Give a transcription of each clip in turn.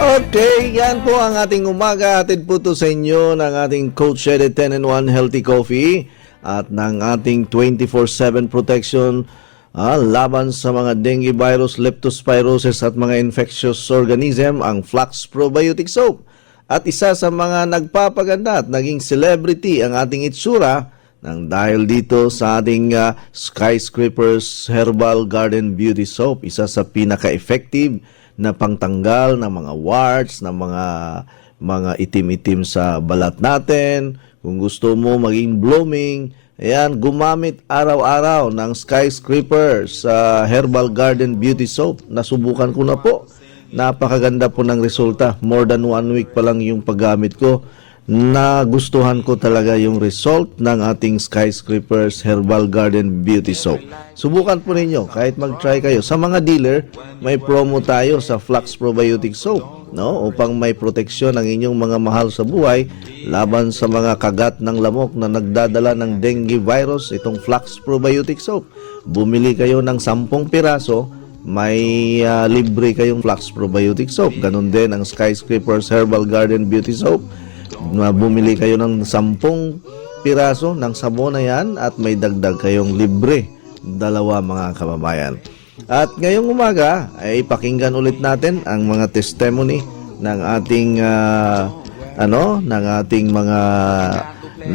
Okay, yan po ang ating umaga. Hatid po to sa inyo ng ating Coach Eddie 10-in-1 Healthy Coffee at ng ating 24/7 protection laban sa mga dengue virus, leptospirosis at mga infectious organism, ang Flax Probiotic Soap. At isa sa mga nagpapaganda at naging celebrity ang ating itsura nang dahil dito sa ating Skyscrapers Herbal Garden Beauty Soap. Isa sa pinaka-effective na pangtanggal ng mga warts, ng mga itim-itim sa balat natin. Kung gusto mo maging blooming, ayan, gumamit araw-araw ng Skyscrapers Herbal Garden Beauty Soap. Nasubukan ko na po. Napakaganda po ng resulta. More than 1 week pa lang yung paggamit ko. Nagustuhan ko talaga yung result ng ating Skyscrapers Herbal Garden Beauty Soap. Subukan po ninyo kahit mag-try kayo. Sa mga dealer, may promo tayo sa Flax Probiotic Soap, no? Upang may proteksyon ang inyong mga mahal sa buhay laban sa mga kagat ng lamok na nagdadala ng dengue virus, itong Flax Probiotic Soap. Bumili kayo ng 10 piraso, may libre kayong Flax Probiotic Soap. Ganon din ang Skyscrapers Herbal Garden Beauty Soap. Bumili kayo ng 10 piraso ng sabon na yan at may dagdag kayong libre, 2 mga kababayan. At ngayong umaga ay pakinggan ulit natin ang mga testimony ng ating ng ating mga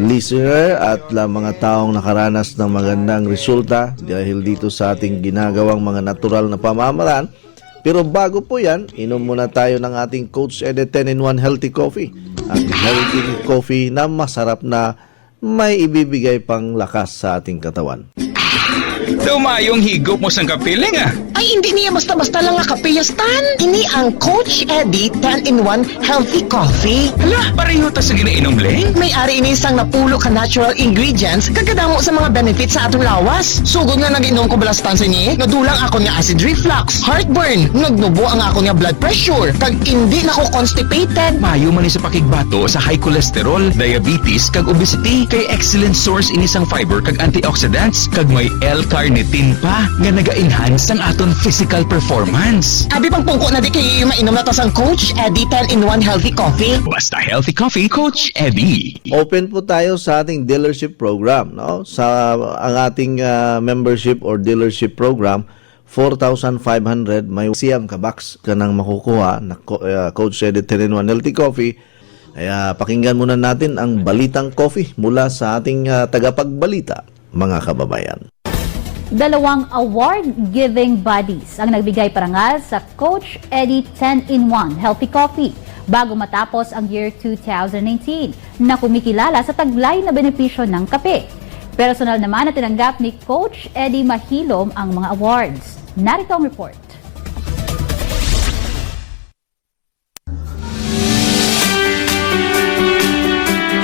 listener at mga taong nakaranas ng magandang resulta dahil dito sa ating ginagawang mga natural na pamamaraan. Pero bago po yan, inom muna tayo ng ating Coach Eddie 10-in-1 Healthy Coffee. Ang healthy coffee na masarap na may ibibigay pang lakas sa ating katawan. Dumayong higop mo sang kapiling Ay, hindi niya basta-basta lang nga kapiyastan. Ini ang Coach Eddie 10-in-1 Healthy Coffee. Hala, pareho ta sa ginainom leng. May-ari ini isang napulo ka natural ingredients kagkadamo sa mga benefits sa atong lawas. Sugod nga nag-inom ko balastan sa niya, nadulang ako nga acid reflux, heartburn, nagnubo ang ako nga blood pressure, kag hindi na ko constipated. Mayo man ni sa pakigbato sa high cholesterol, diabetes, kag obesity, kay excellent source ini sang fiber kag antioxidants, kag may L-carnitine pa nga naga-enhance ang aton physical performance. Abi pang pungko na di kayo mainom na to sang Coach Eddie 10-in-1 Healthy Coffee. Basta healthy coffee, Coach Eddie. Open po tayo sa ating dealership program, no? Sa ang ating membership or dealership program, 4,500 may siyam ka box ka nang makukuha na Coach Eddie 10-in-1 Healthy Coffee. Kaya pakinggan muna natin ang Balitang Coffee mula sa ating tagapagbalita, mga kababayan. 2 award-giving bodies ang nagbigay parangal sa Coach Eddie 10-in-1 Healthy Coffee bago matapos ang year 2019 na kumikilala sa taglay na benepisyo ng kape. Personal naman na tinanggap ni Coach Eddie Mahilom ang mga awards. Narito ang report.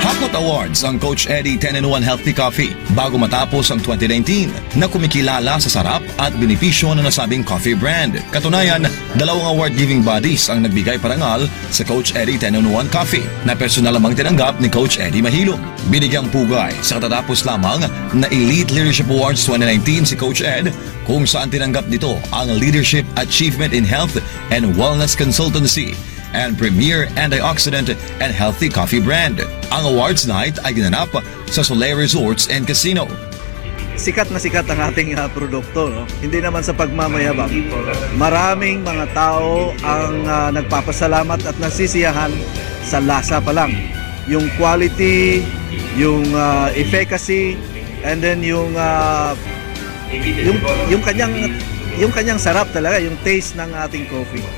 Hakot Awards ang Coach Eddie 10-in-1 Healthy Coffee bago matapos ang 2019 na kumikilala sa sarap at benepisyo na nasabing coffee brand. Katunayan, 2 award-giving bodies ang nagbigay parangal sa Coach Eddie 10-in-1 Coffee na personal lamang tinanggap ni Coach Eddie Mahilom. Binigyang pugay sa katatapos lamang na Elite Leadership Awards 2019 si Coach Ed kung saan tinanggap nito ang Leadership Achievement in Health and Wellness Consultancy and Premier Antioxidant and Healthy Coffee brand. Ang awards night ay ginanap sa Soleil Resorts and Casino. Sikat na sikat ang ating produkto, no? Hindi naman sa pagmamayabang. Maraming mga tao ang nagpapasalamat at nasisiyahan sa lasa pa lang. Yung quality, yung efficacy, and then yung kanyang sarap talaga, yung taste ng ating coffee.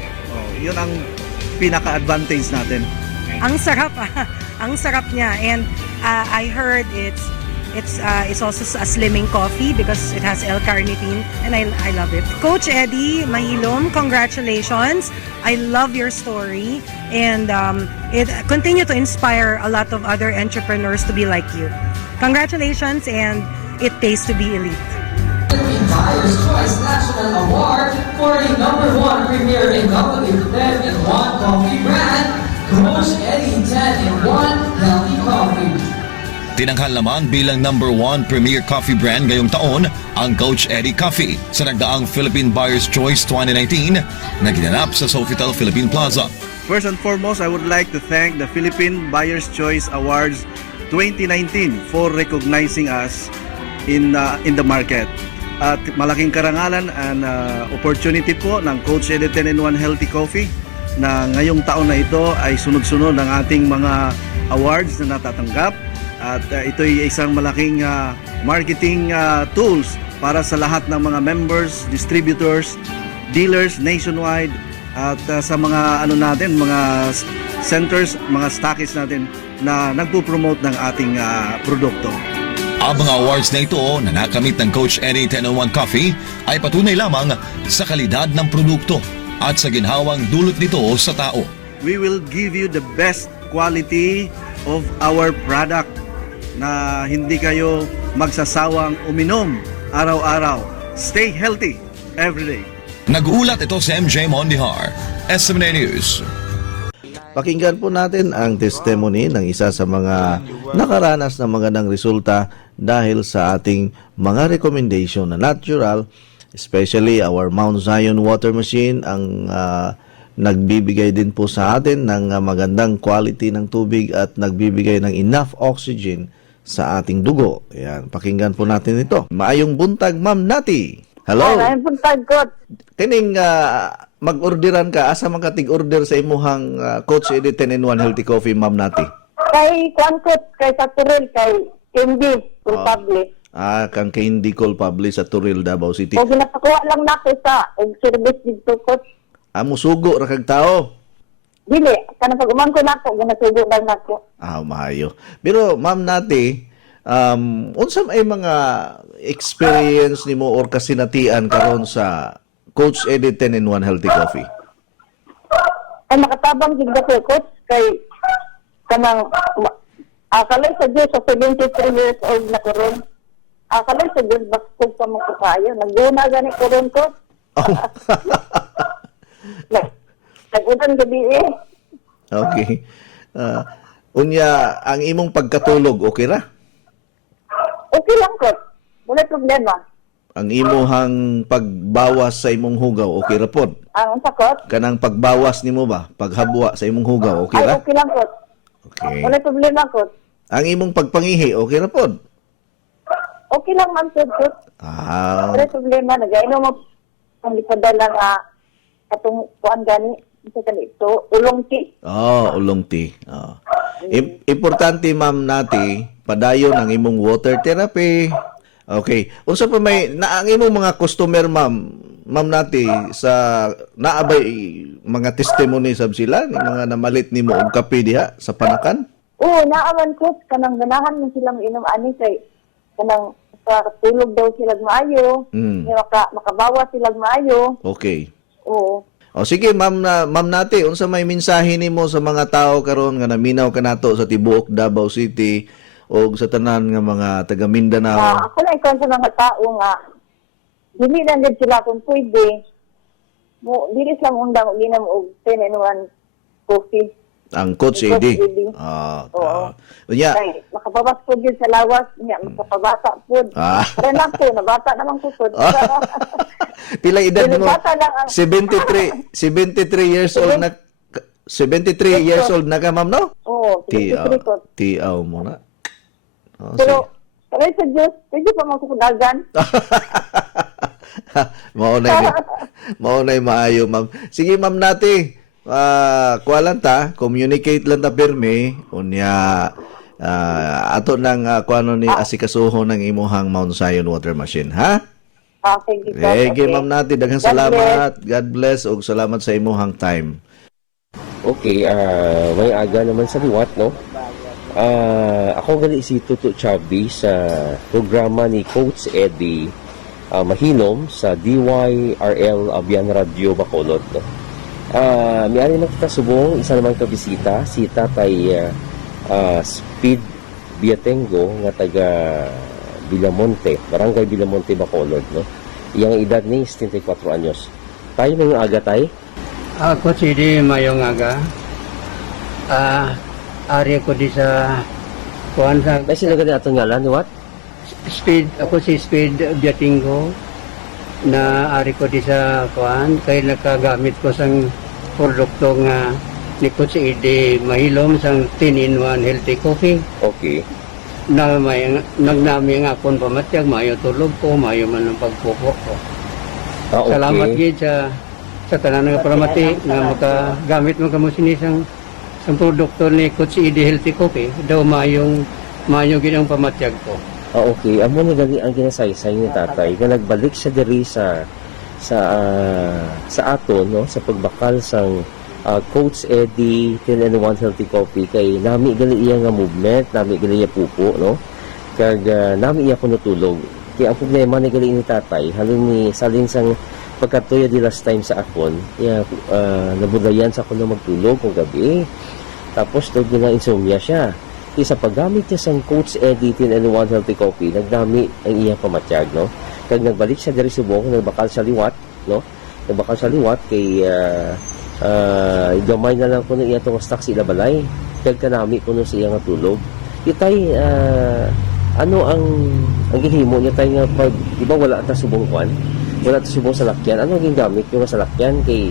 Yun ang pinaka-advantage natin. Ang sarap, ang sarap niya, and I heard it's also a slimming coffee because it has L-carnitine, and I love it. Coach Eddie Mahilom, congratulations! I love your story, and it continue to inspire a lot of other entrepreneurs to be like you. Congratulations, and it pays to be elite. Buyer's Choice National Award for the #1 premier innovative 10-in-1 coffee brand, Coach Eddie 10-in-1 Healthy Coffee. Tinanghal naman bilang #1 premier coffee brand ngayong taon ang Coach Eddie Coffee sa nagdaang Philippine Buyer's Choice 2019 na ginanap sa Sofitel Philippine Plaza. First and foremost, I would like to thank the Philippine Buyer's Choice Awards 2019 for recognizing us in the market. At malaking karangalan and opportunity po ng Coach Eddie 10-in-1 Healthy Coffee na ngayong taon na ito ay sunod-sunod ang ating mga awards na natatanggap. At ito'y isang malaking marketing tools para sa lahat ng mga members, distributors, dealers nationwide at sa mga mga centers, mga stockists natin na nagpo-promote ng ating produkto. Ang mga awards na ito na nakamit ng Coach Eddie 10-in-1 Coffee ay patunay lamang sa kalidad ng produkto at sa ginhawang dulot nito sa tao. We will give you the best quality of our product na hindi kayo magsasawang uminom araw-araw. Stay healthy every day. Nag-uulat ito si MJ Mondihar, SMNA News. Pakinggan po natin ang testimony ng isa sa mga nakaranas ng magandang resulta dahil sa ating mga recommendation na natural, especially our Mount Zion water machine ang nagbibigay din po sa atin ng magandang quality ng tubig at nagbibigay ng enough oxygen sa ating dugo. Ayan, pakinggan po natin ito. Maayong buntag, Ma'am Nati. Hello. Maayong buntag, God. Kining mag-orderan ka, asa man katig order sa imuhang Coach Eddie 10-in-1 Healthy Coffee, Ma'am Nati? Kay Kwankot, kay Saturil, kay Hindi, Republic. Kang kay Hindi Culpable sa Turil, Davao City. O ginapakuha lang na ko sa service dito, Coach. Amo sugo ra kag tao. Dili, kanang pag-uman ko na ko, ginasugo lang na ko. Mahayo. Pero Ma'am Nati, unsa may mga experience nimo or kasinatian karon sa Coach Eddie 10-in-1 Healthy Coffee? Ay makatabang gid ko, Coach, kay kanang akalay sa Diyos sa 73 years old na karon. Akalay sa Diyos baskog pa mo kayo. Naguna gani karon, Coach. Nag-utan gabi eh. Okay. Unya, ang imong pagkatulog, okay ra? Okay lang, Coach. Wala problema. Ang imuhang pagbawas sa imong hugaw, okay ra pod? Ang sakot? Kanang pagbawas nimo ba? Paghabwa sa imong hugaw, okay Ay, ra? okay lang, Coach. Okay. Wala problema, Coach. Ang imong pagpangihi, okay ra pod? Okay lang man, Coach. Wala problema. Nag-ainom mo ang lipadala nga katong kuan gani. Isa ka ito, ulong tea. Ulong tea. Importante, Ma'am Nati, padayon ang imong water therapy. Okay. Unsa pa may ang imong mga customer, Ma'am Nati, sa naabay mga testimony sab sila ni mga namalit nimo og kape diha sa Panakan? Oo, naaman, Coach. Kanang ganahan mo silang inom ani kay kanang sa tulog daw sila maayo. Makabawas sila maayo. Okay. Oo. Sige, Ma'am Nati, unsa may mensahe nimo sa mga tao karon nga naminaw kanato sa tibuok Davao City o sa tanan nga mga taga Mindanao? Ako na ikon sa mga tao nga dili lang gid sila kung pwede. Dili sila undang og inom og 10-in-1 coffee. Ang Coach Eddie. Oo. Unya, makababas po din sa lawas, niya makapabata po. Pero lang po, nabata naman po po. Pila edad mo? Bata lang ang... 73 years old na 73 years old na ka, ma'am, no? Oo, 73 po. Tiaw mo na. Pero, kaya sa Diyos, pwede pa magkukudagan. Maunay maayo, ma'am. Sige, Ma'am Nati. Kuha lang ta, communicate lang ta pirmi, unya ato nang kuano ni asikasuho ng imuhang Mount Zion water machine, ha? Okay, Ma'am Nati, daghang salamat. God bless ug salamat sa imuhang time. Okay, may aga naman sa liwat, no? Ako gali si Tutu Chubby sa programa ni Coach Eddie Mahilom sa DYRL Abian Radio Bacolod, no? May-ari na kita subong, isa naman ka bisita, si Tatay Speed Biatengo, nga taga Villamonte, Barangay Villamonte, Bacolod, no? Iyang edad ni 74 anyos. Tayo na yung aga, tay? Ako si Di Mayong Aga. Ari ko di sa kuhan sa... May sila gani atong ngalan, what? Ako si Speed Biatingo na ari ko di sa kuhan kaya nakagamit ko sang produkto nga ni Coach Eddie mahilom sang 10-in-1 healthy coffee. Okay. Na may nagnami nga akong pamatyag, mayo tulog ko, mayo man ang pagpupo ko. Okay. Salamat gid sa tanan nga paramati nga makagamit mo kamo sini sang produkto ni Coach Eddie Healthy Coffee. Daw mayo gid ang pamatyag ko. Okay. Amo ni gali ang ginasaysay ni tatay nga nagbalik siya diri sa aton, no, sa pagbakal sang Coach Eddie 10-in-1 Healthy Coffee kay nami gali iya nga movement, nami gali iya pupo, no, kag nami iya kuno tulog. Kaya ang problema ni gali ni tatay halin sang pagkatuya di last time sa akon, nabulayan sa kuno magtulog kung gabi, tapos tog na insomnia siya. Sa paggamit niya sang Coach Eddie 10-in-1 Healthy Coffee, nagdami ang iya pamatyag, no, kag nagbalik siya diri subong, nagbakal sa liwat, no, nagbakal sa liwat kay gamay na lang ko na iya itong stock sa ilabalay kag kanami ko sa iya nga tulog. Itay ano ang gihimo niya tay nga pag di ba wala ta subong kwan, wala ta subong salakyan, ano ang gingamit yung salakyan kay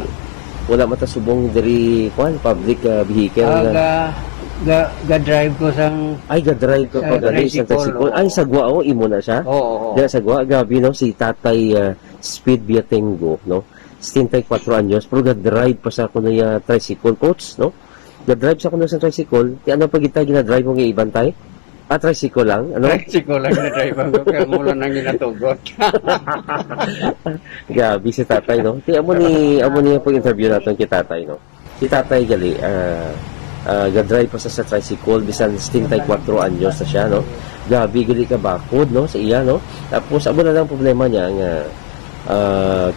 wala mata subong diri kwan public vehicle ga drive ko sang ga-drive ko pag gali sa tricycle. Ay sagwa imo na siya. Oo. Dira sagwa gabi, no, si tatay Speed Biatengo, no, 64 anyos, pero ga-drive pa sa kuno ya tricycle, coach, no? Ga-drive sa kuno sa tricycle. Ti ano pag itay gina-drive mo nga ibantay? Tricycle lang, ano? Tricycle lang na drive ko kaya mula nang ginatugot. Gabi si tatay, no? Ti amo ni pag-interview naton kay tatay, no? Si tatay gali ga-drive pa sa tricycle bisan 64 anyos na siya, no? Gabi gali ka bakod, no, sa iya, no? Tapos amo na lang problema niya nga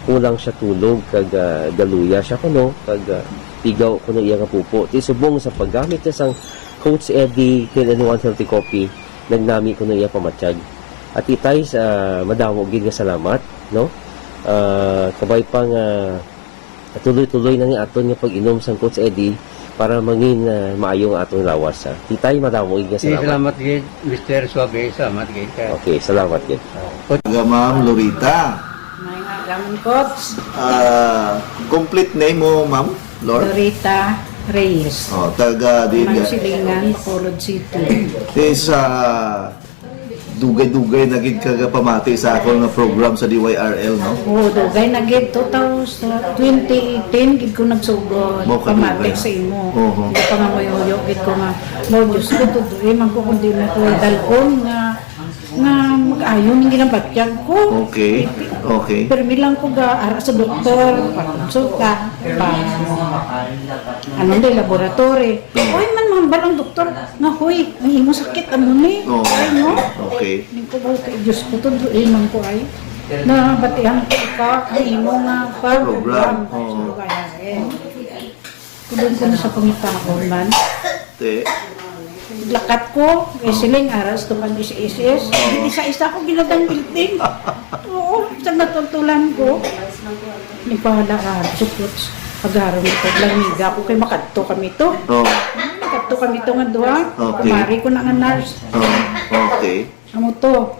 kulang siya tulog kag galuya siya kuno kag tigaw kuno iya nga pupo. Ti subong sa paggamit niya sang Coach Eddie 10-in-1 Healthy Coffee, nagnami kuno iya pamatyag. At itay sa madamo gid nga salamat, no, kabay pang tuloy-tuloy na ni aton nga pag-inom sang Coach Eddie para mangin maayong atong lawas. Titay madamo gid nga salamat. Salamat gid Mr. Suabe, salamat gid ka. Okay, salamat gid. Ma'am Lorita. Gamon Coach. Complete name mo, Ma'am? Lord? Dorita Reyes. Taga din. Mansilingan, Bacolod City. Sa dugay-dugay na gid kaga pamati sa ako nga program sa DYRL, no? Oo, dugay na gid 2018 gid ko nagsugod. Mo ka Pamati dugay. sa imo. Oo. Hindi pa nga mayoyo gid ko nga. Mo Diyos ko to man ko kundi mo ko dalon nga mag-ayon ng ginabatyag ko. Okay. Okay. Pero bilang ko ga ara sa doktor, pakonsulta, din laboratory. Oy man balang doktor, nga hoy, ang imo sakit ano ni? Oo. Ay no? Okay. Ning ko ba kay Diyos ko to man ko ay. Na batihan ko ka ang imo nga program. Oo. Kung ko na sa pangitaon man. Te. Lakat ko, kay siling aras, tukan di si SS. Hindi sa isa ko ginadang building. Oo, sa natultulan ko. Nagpahala support. Pag-araw nito, langiga ko kay makadto kami to. Oh. Makadto kami to nga duha. Okay. Kumari ko na nga nurse. Okay. Amo to.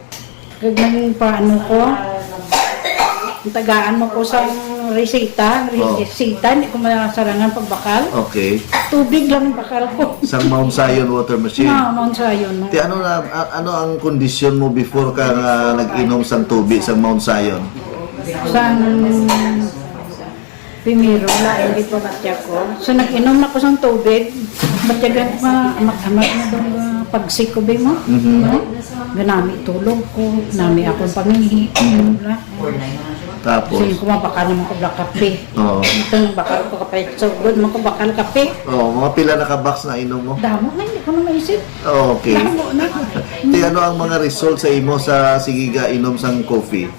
Kag nang paano ko. Tagaan mo ko sa resita, hindi ko masarangan pagbakal. Okay. Tubig lang ang bakal ko. Sang Mount Zion water machine. Mount Zion. Ti ano ang kondisyon mo before ka nag-inom sang tubig sa Mount Zion? Sang primero, lain di pa batya ko. So nag-inom na ko sang tubig, batyagan ko amak-amak na doon pagsik ko ba mo? Ganami tulog ko, nami akong pamihi. Tapos? Kasi ko mabakal naman ko black kape. Oo. Ito bakal ko kape. So good man ko bakal kape. Mga pila na ka-box na inom mo? Damo na, hindi ko na maisip. Okay. Damo na. Ti ano ang mga result sa imo sa sigiga inom sang coffee?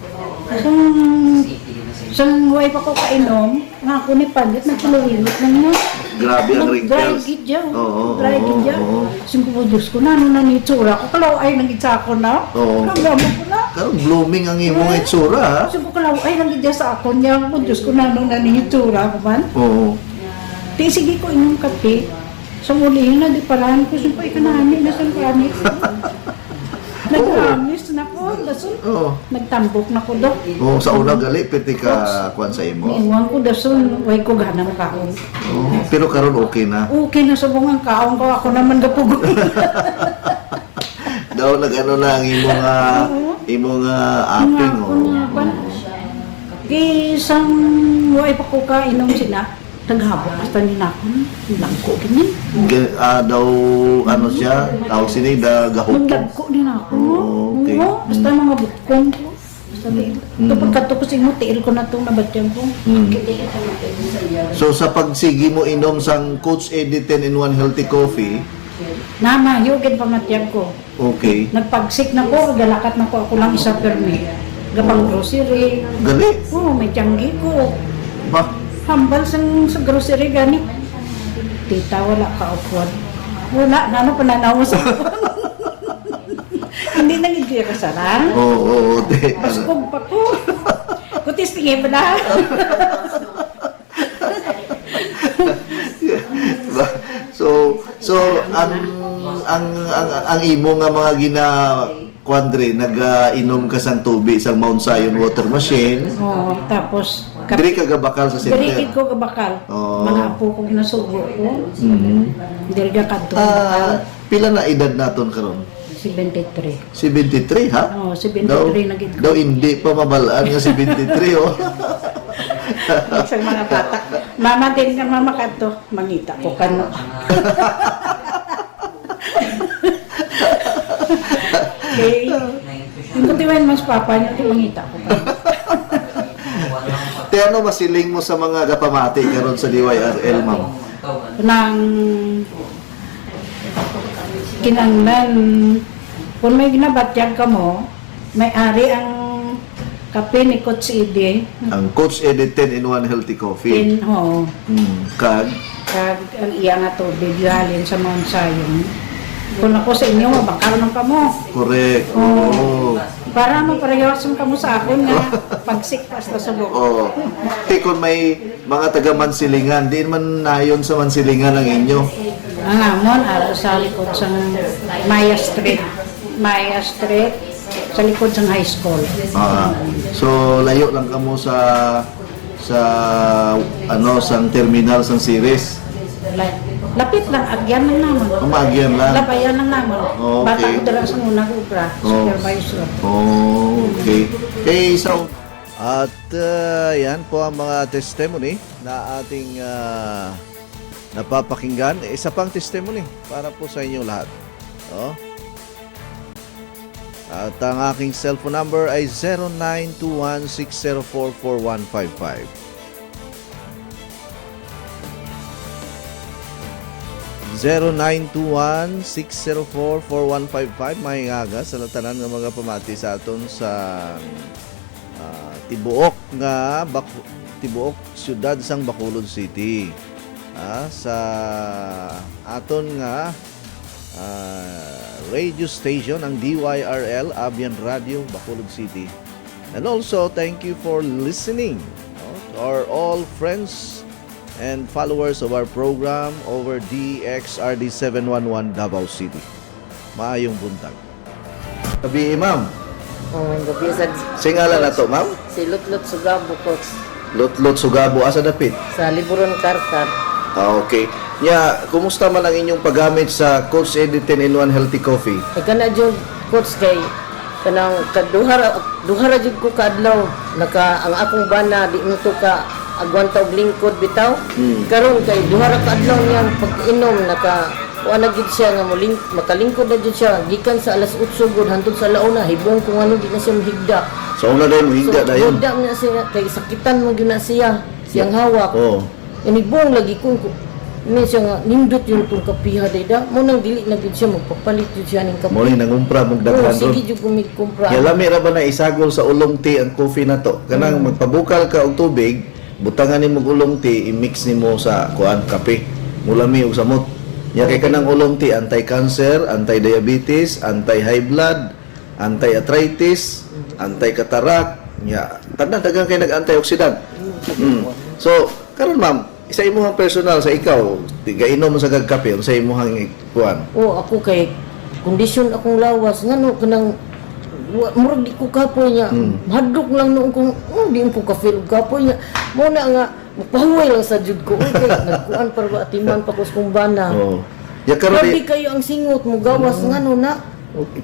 Sang way pa ko kainom, nga ako ni Pandit, nagkuluwilit na niya. Grabe ang Dry wrinkles. gid siya. Oo, Dry gid siya. oo. Singko po, Diyos ko na, ano na ni Tsura ko. Kalaw ay nangitsa ko na. Oo. Nagamo ko na. Karon blooming ang imong itsura, ha? Singko kalaw ay nangitsa sa ako niya. Po, Diyos ko na, ano na ni Tsura ko man. Oo. Di sige ko inom kape. Sa muli na, di parahan ko. Singko, ikanami na sa karamit. Nag-amis na ko. dason. Oo. Nagtambok na ko do. Oh, sa una gali piti ka kuan sa imo. Iwan ko dason, way ko ganang kaon. Oh, pero karon okay na. Okay na sa bungang kaon ko, ako naman gapugo. Daw nag-ano na ang imong aping Isang way pa ko kainom sila. Naghabok basta ni nakon. Langko gini. Daw ano siya, tawag sini da gahupon. Magdagko din ako. Okay. Oo, basta mga butkong ko. Basta ito pagkatapos mo, tiil ko na itong nabatyang ko. So sa pagsigi mo inom sang Coach Eddie 10-in-1 Healthy Coffee, Namayugin pamatyang ko. okay. Nagpagsik na ko, galakat na ko, ako lang isa permi. Gapang grocery. Gali. Oo, may tiyanggi ko. Ba? Hambal sa grocery gani. Tita, wala ka upward. Wala, ano pananaw sa Hindi na hindi ka sarang. Oo, Paskog pa ko. Kutis tingin pa na. So ang imo nga mga kwadre nag-inom ka sang tubig sa Mount Zion water machine. Oo, tapos Diri ka gabakal sa center. Dirikit ko kabakal. Oo. Mga apo kong nasugo ko. Diri ka kadto. Pila na edad naton karon? 73. 73 ha? Oo, 73 na gid ko. Daw hindi pa mabalaan nga 73 oh. Sa mga bata. Mama din ka mama kadto. Mangita ko kano. Okay. Hindi tiwan mas papa niya, mangita ko kano. Te ano masiling mo sa mga gapamati karon sa DYRL, ma'am? Nang kinanglan kung may ginabatyag ka mo, may ari ang kape ni Coach Eddie. Ang Coach Eddie 10-in-1 Healthy Coffee. Kag Kag ang iya nga tubig galing sa Mount Zion. Kung ako sa inyo, mabakal ng kamo. correct. Oo. Para maparehas yung kamo sa akin nga pagsiktas na subok. Oh. Te kung may mga taga Mansilingan, di man nayon sa Mansilingan ang inyo. Ang amon, araw sa likod sa Maya Street. Maya Street, sa likod sa high school. So layo lang kamo sa ano sang terminal sang series. Lapit lang, agyan lang naman. Magian lang. Labayan lang naman. Okay. Bata ko dala sa unang ubra, supervisor. Okay. At yan po ang mga testimony na ating napapakinggan. Isa pang testimony para po sa inyo lahat. Oh. At ang aking cellphone number ay 0921-604-4155. 0921-604-4155. May aga sa latanan ng mga pamati sa aton sa Tibuok siyudad sang Bacolod City. Sa aton nga radio station ang DYRL Abian Radio Bacolod City. And also thank you for listening to our all friends and followers of our program over DXRD 711 Davao City. Maayong buntag. Gabi, ma'am. Gabi sa Singala na to, ma'am? si Lutlot Sugabo ko Lutlot Sugabo, asa dapit? sa Liburon Karkar. Okay. Kumusta man ang inyong paggamit sa Coach Eddie 10-in-1 Healthy Coffee? Ika na jud coach kay kanang duhara jud ko kadlaw ang akong bana di mo to ka agwanta og lingkod bitaw. Karon kay duhara ka adlaw niyang pag-inom wala gid siya nga makalingkod na jud siya gikan sa alas 8 gud hantod sa launa hibong kung ano di na siya mahigda. So una dayon higda dayon. Higda na siya kay sakitan mo gyud na siyang hawak. Oh. Inibong lagi ko ni siya nga nindot yung tong kapiha dayda mo nang dili na gid siya magpapalit jud siya ning kape. Mo ni nangumpra mong daghan ron. Sige jud kumikumpra. Lami ra ba na isagol sa ulong tea ang coffee na to? Kanang magpabukal ka og tubig, butangan nimo og ulong tea, i-mix nimo sa kape. Mulami og samot. Kay kanang ulong tea anti-cancer, anti-diabetes, anti-high blood, anti-arthritis, anti-cataract. Tanan daghang kay nag-antioxidant. So, karon ma'am, isa imong personal sa ikaw, gainom mo sa gagkape, sa imong kuan. Ako kay kondisyon akong lawas ngano kanang murag di ko kapoy niya. Hadlok lang noong kung di ko ka-feel kapoy niya. Mo na nga mapahuway lang sa jud ko. Uy, kay nagkuan para ba atiman pa ko sa kumbana. Oh. Ya karon Grabe kayo ang singot mo gawas ngano na.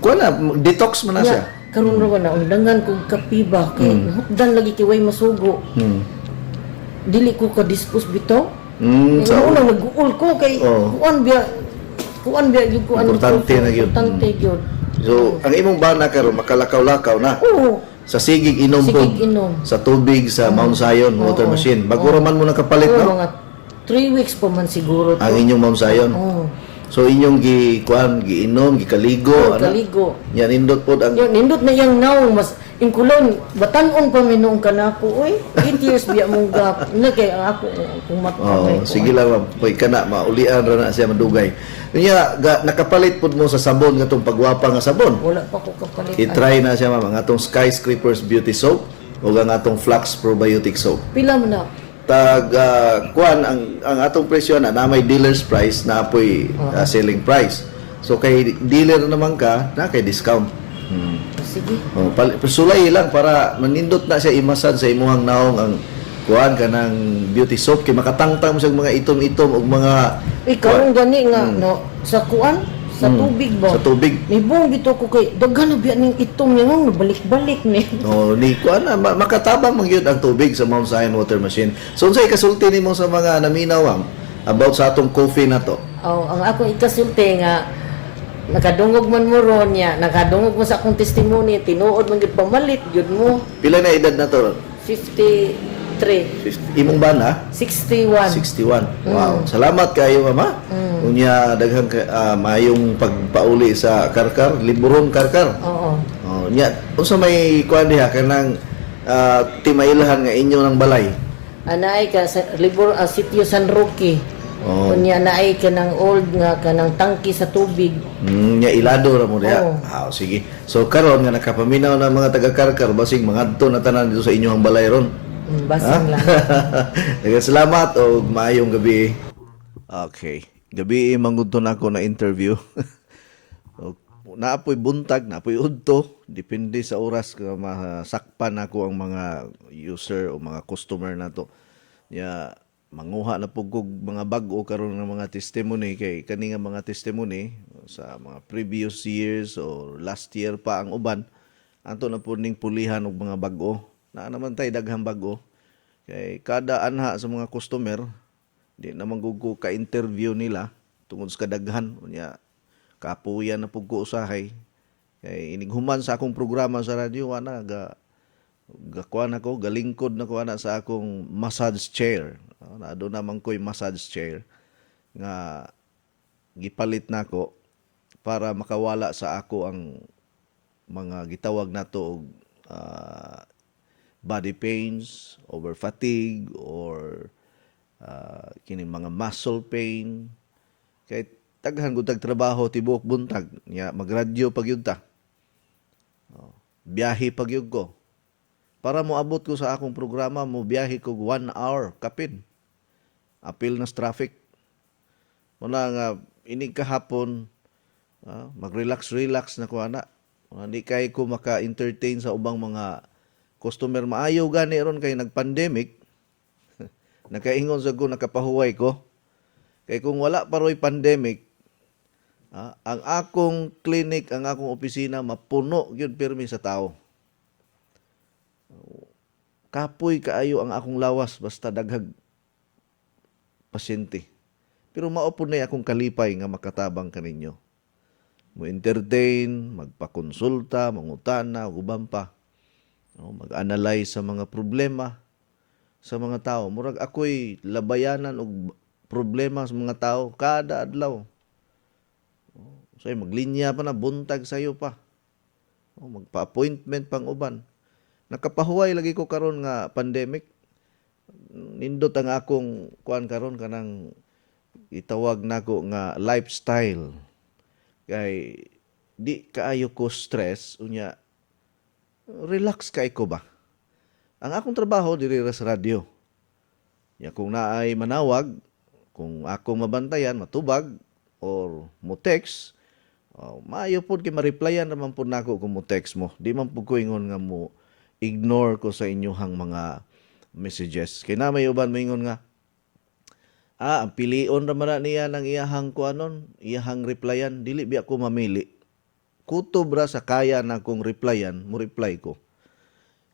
kuan na detox man na siya. Karon ra na undangan ko kape ba kay hutdan lagi kay way masugo. Dili ko ka dispose bitaw. So, Una nag-uul ko kay kuan biya yung kuan. Importante na yun. Importante yun. so ang imong bana karon makalakaw-lakaw na. Oo. Sa sigig inom po. Sigig inom. Sa tubig sa Mount Zion water machine. Bago man mo nakapalit Oo, no. mga 3 weeks pa man siguro to. Ang inyong Mount Zion. Oo. So inyong giinom, gikaligo, Kaligo. Yan indot po ang Yun, nindot na yung now, mas inkulon, batanon pa minong ka na ako, uy, 8 years biya mong gap. Na kay ako, kung matapay ko. sige lang ma'am, pay kana maulian ra na siya madugay. Nya nakapalit pud mo sa sabon katong pagwapa nga sabon. Wala pa ko kapalit. I-try na siya ma'am ang atong Skyscrapers Beauty Soap o ang atong Flax Probiotic Soap. Pila mo na? Tag kuan ang atong presyo na may dealer's price na apoy selling price. So kay dealer naman ka na kay discount. Sige. Sulay lang para manindot na siya imasad sa imuhang naong ang kuan kanang beauty soap kay makatangtang mo sa mga itom-itom ug mga Ikaw gani nga no sa kuan sa tubig ba? sa tubig. Nibong bito ko kay daghan na biya ning itom niya nga balik-balik ni. Ni kuan na makatabang man gyud ang tubig sa Mount Zion water machine. So unsay kasulti nimo sa mga naminawang about sa atong coffee na to? Ang akong ikasulti nga nakadungog man mo ron niya, nakadungog mo sa akong testimony, tinuod man gyud pamalit gyud mo. Pila na edad na to? 53. Imong bana? 61. 61. Wow. Salamat kayo mama. Unya daghang mayong pagpauli sa karkar, liburon karkar. Oo. Nya unsa may kuan diha kanang timailhan nga inyo ng balay? Anaay ka sa libur sitio San Roque. Unya naay ka ng old nga kanang tangki sa tubig. Nya ilado ra mo diha. Oo. Sige. So karon nga nakapaminaw na mga taga-karkar basig mangadto na tanan dito sa inyong balay ron. Basing lang. Daghang salamat o maayong gabi. Okay. Gabi mangudto na ako na interview. Naapoy buntag, naapoy udto, depende sa oras ka masakpan ako ang mga user o mga customer nato. Ya manguha na pugog mga bag-o karon ng mga testimony kay kani nga mga testimony sa mga previous years o last year pa ang uban anto na po ning pulihan og mga bag-o. Na naman tay daghang bag-o. Kay kada anha sa mga customer di naman gugo ka-interview nila tungod sa kadaghan unya kapuyan na pug ko usahay kay inighuman sa akong programa sa radyo ana gakuan ako galingkod na ko ana sa akong massage chair na do naman ko'y massage chair nga gipalit nako para makawala sa ako ang mga gitawag nato og body pains, over fatigue or kini mga muscle pain kay taghan gud tag trabaho tibuok buntag nya magradyo pag yun ta biyahe pag yun ko para mo abot ko sa akong programa mo biyahe ko 1 hour kapin apil na traffic muna nga inig kahapon mag-relax na ko ana hindi kay ko maka-entertain sa ubang mga customer maayo gani ron kay nag-pandemic nakaingon sa ko nakapahuway ko kay kung wala pa roy pandemic ang akong clinic ang akong opisina mapuno gyud pirmi sa tao kapoy kaayo ang akong lawas basta daghag pasyente pero mao po na akong kalipay nga makatabang kaninyo mo entertain magpakonsulta mangutana ug uban pa mag-analyze sa mga problema sa mga tao. Murag ako'y labayanan og problema sa mga tao kada adlaw. So maglinya pa na buntag sayo pa. Magpa-appointment pang uban. Nakapahuway lagi ko karon nga pandemic. Nindot ang akong kuan karon kanang itawag nako nga lifestyle. Kay di kaayo ko stress unya relax kay ko ba? Ang akong trabaho diri sa radyo. Ya kung naay manawag, kung akong mabantayan, matubag or mo text Maayo pod kay ma-replyan naman po nako kung mo text mo. Di man po ko ingon nga mo ignore ko sa inyohang mga messages. Kay na may uban moingon nga ang pilion ra man na niya ng iyahang kuanon, iyahang replyan, dili biya ko mamili. Kutob ra sa kaya na kong replyan, mo reply ko.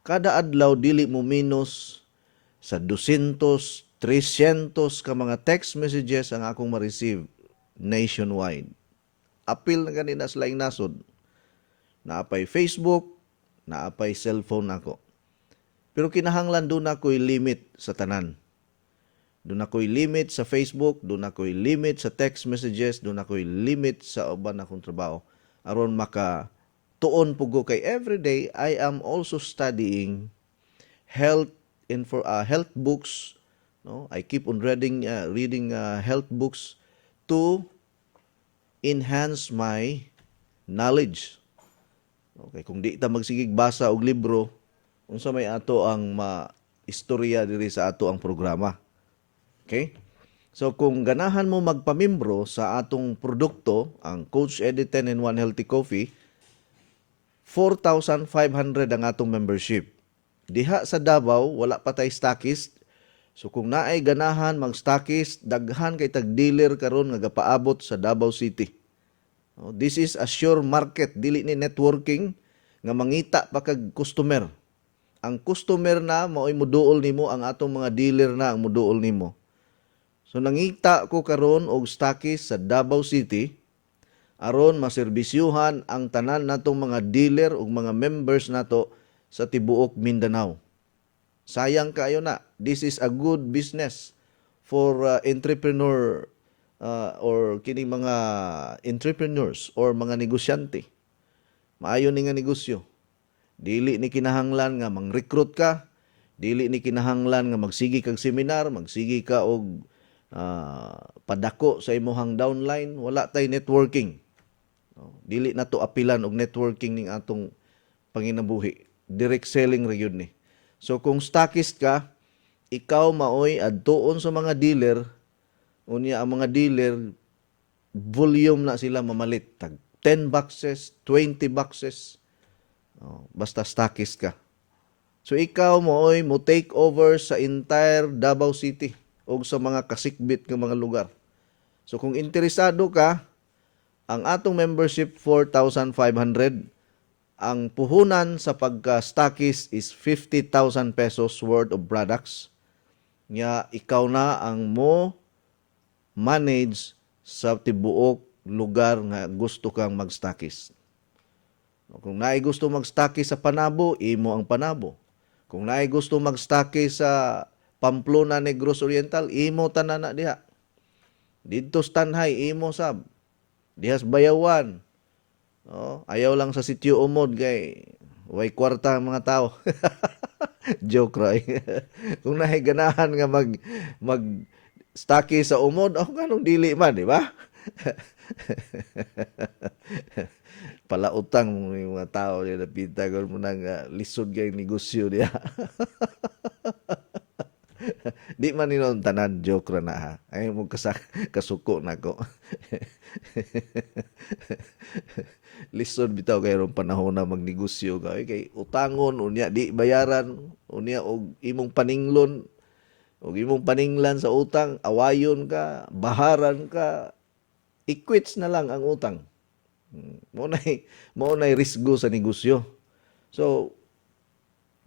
Kada adlaw dili mo minus sa 200, 300 ka mga text messages ang akong ma-receive nationwide. Apil na ganina sa laing nasod. Naapay Facebook, naapay cellphone ako. Pero kinahanglan doon ako'y limit sa tanan. Doon ako'y limit sa Facebook, doon ako'y limit sa text messages, doon ako'y limit sa uban akong trabaho. Aron maka tuon pugo kay everyday I am also studying health health books, no? I keep on reading health books to enhance my knowledge. Okay, kung di ta magsigig basa og libro, unsa may ato ang maistorya diri sa ato ang programa. Okay? So kung ganahan mo magpamimbro sa atong produkto, ang Coach Eddie 10-in-1 Healthy Coffee, 4,500 ang atong membership. Diha sa Davao, wala pa tay stockist. So kung naay ganahan mag-stockist, daghan kay tag-dealer karon nga gapaabot sa Davao City. This is a sure market, dili ni networking nga mangita pa kag customer. Ang customer na mao'y muduol nimo, ang atong mga dealer na ang muduol nimo. So nangita ko karon og stockist sa Davao City aron maserbisyuhan ang tanan natong mga dealer ug mga members nato sa tibuok Mindanao. Sayang kayo na. This is a good business for entrepreneur or kining mga entrepreneurs or mga negosyante. Maayo ni nga negosyo. Dili ni kinahanglan nga mang-recruit ka, dili ni kinahanglan nga magsigi kag seminar, magsigi ka og padako sa imuhang downline, wala tay networking. Dili na to apilan og networking ning atong panginabuhi. Direct selling ra gyud ni. So kung stockist ka, ikaw maoy adtuon sa mga dealer, unya ang mga dealer volume na sila mamalit, tag 10 boxes, 20 boxes. Basta stockist ka. So ikaw mo'y mo take over sa entire Davao City o sa mga kasikbit ng mga lugar. So kung interesado ka, ang atong membership 4,500, ang puhunan sa pagka-stockist is 50,000 pesos worth of products. Nga ikaw na ang mo manage sa tibuok lugar nga gusto kang mag-stockist. Kung naay gusto mag-stockist sa Panabo, imo ang Panabo. Kung naay gusto mag-stockist sa Pamplona, Negros Oriental, imo tanan na diha. Didto sa Tanhay, imo sab. Dihas Bayawan. Ayaw lang sa Sitio Umod kay way kwarta ang mga tao. Joke right. Kung naay ganahan nga mag stockist sa Umod, ganong dili man, di ba? Palautang mo yung mga tao niya na pintagon mo nang lisod kayong negosyo niya. Di man ninon tanan, joke ra na ha. Ay mo kasuko na ko. Lisod bitaw kay ron panahon na magnegosyo ka. Kay utangon, unya di bayaran, unya og imong paninglon, og imong paninglan sa utang, awayon ka, baharan ka, i-quits na lang ang utang. Mo nay risgo sa negosyo. So,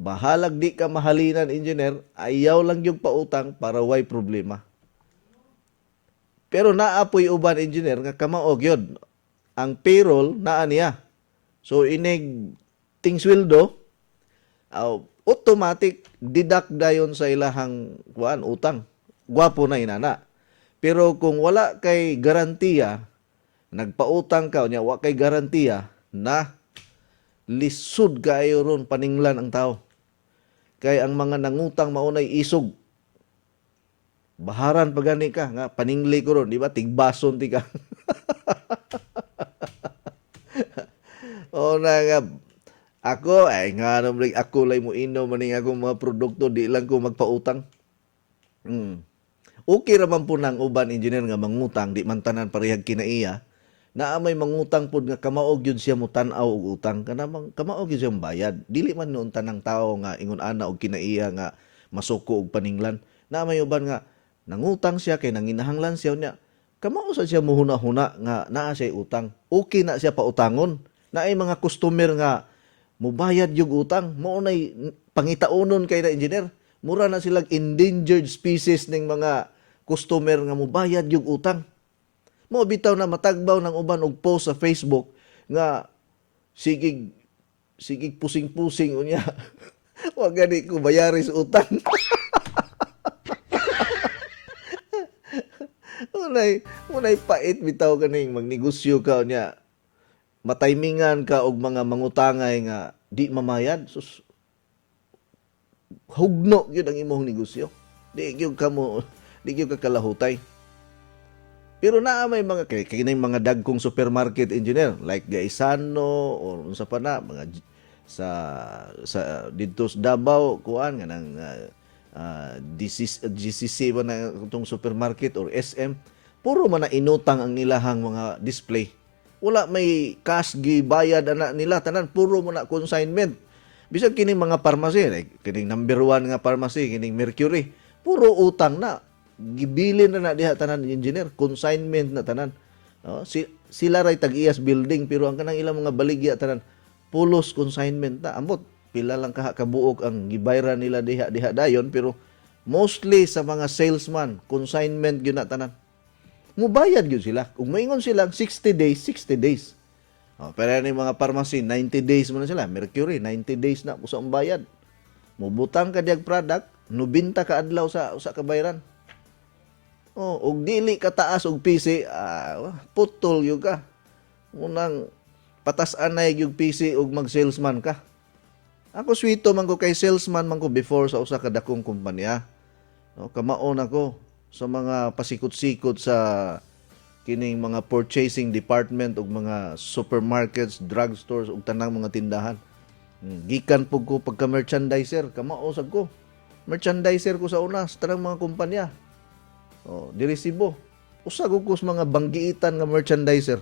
bahalag di ka mahalinan, engineer, ayaw lang yung pautang para way problema. Pero naapoy uban, engineer, nga kamaog yun. Ang payroll, naa niya. So, inig ting sweldo, automatic deduct dayon sa ilahang utang. Gwapo na inana. Pero kung wala kay garantiya, nagpautang ka, wa kay garantiya na lisod kayo ron paninglan ang tao. Kay ang mga nangutang maunay isog. Baharan pa gani ka, nga paningli ko ron, di ba? Tigbason ti ka. O na nga, ako, ako lay mo inom maning akong mga produkto, di lang ko magpautang. Okay raman po ng uban engineer nga mangutang, di man tanan parehag kinaiya. Naa may mangutang pud nga kamaog yun siya mo tan-aw og utang kanamang kamaog yun siya bayad. Dili man noon tanang tao nga ingon ana og kinaiya nga masuko og paninglan. Naa may uban nga nangutang siya kay nanginahanglan siya niya. Kamao sa siya muhuna-huna nga naa siya utang. Okay na siya pautangon. Naay mga customer nga mubayad yung utang. Mao nay pangitaunon kay na engineer. Mura na silang endangered species ning mga customer nga mubayad yung utang. Mo bitaw na matagbaw ng uban og post sa Facebook nga sigig pusing-pusing unya. Wa gani ko bayari sa utang. Unay pait bitaw kaning magnegosyo ka unya. Mataymingan ka og mga mangutangay nga di mamayad. Sus, hugno gyud ang imong negosyo. Di gyud ka kalahutay. Pero naa may mga kinay mga dagkong supermarket engineer like Gaisano or unsa pa na mga sa didto sa Davao kuan nga nang GCC ba na itong supermarket or SM puro man na inutang ang ilahang mga display. Wala may cash gibayad ana nila tanan puro man na consignment. Bisag kining mga pharmacy like kining number 1 nga pharmacy kining Mercury puro utang na. Gibilin na diha tanan engineer, consignment na tanan. Sila ray tag-iyas building pero ang kanang ilang mga baligya tanan pulos consignment na. Ambot pila lang kabuok ang gibayran nila diha dayon pero mostly sa mga salesman consignment gyud na tanan. Mubayad gyud sila. Kung maingon sila 60 days. Pero ni mga pharmacy 90 days man sila. Mercury 90 days na usa ang bayad. Mubutang ka diag product, 90 ka adlaw sa usa ka bayaran. Og dili ka taas og PC, putol yung ka. Munang patas-anay yung PC og mag-salesman ka. Ako swito man ko kay salesman man ko before sa usa ka dakong kumpanya. Kamaon ako sa mga pasikot-sikot sa kining mga purchasing department ug mga supermarkets, drugstores ug tanang mga tindahan. Gikan pug ko pagka merchandiser, kamao sad ko. Merchandiser ko sa una sa tanang mga kumpanya. Diresibo. Usa ko sa mga banggiitan nga merchandiser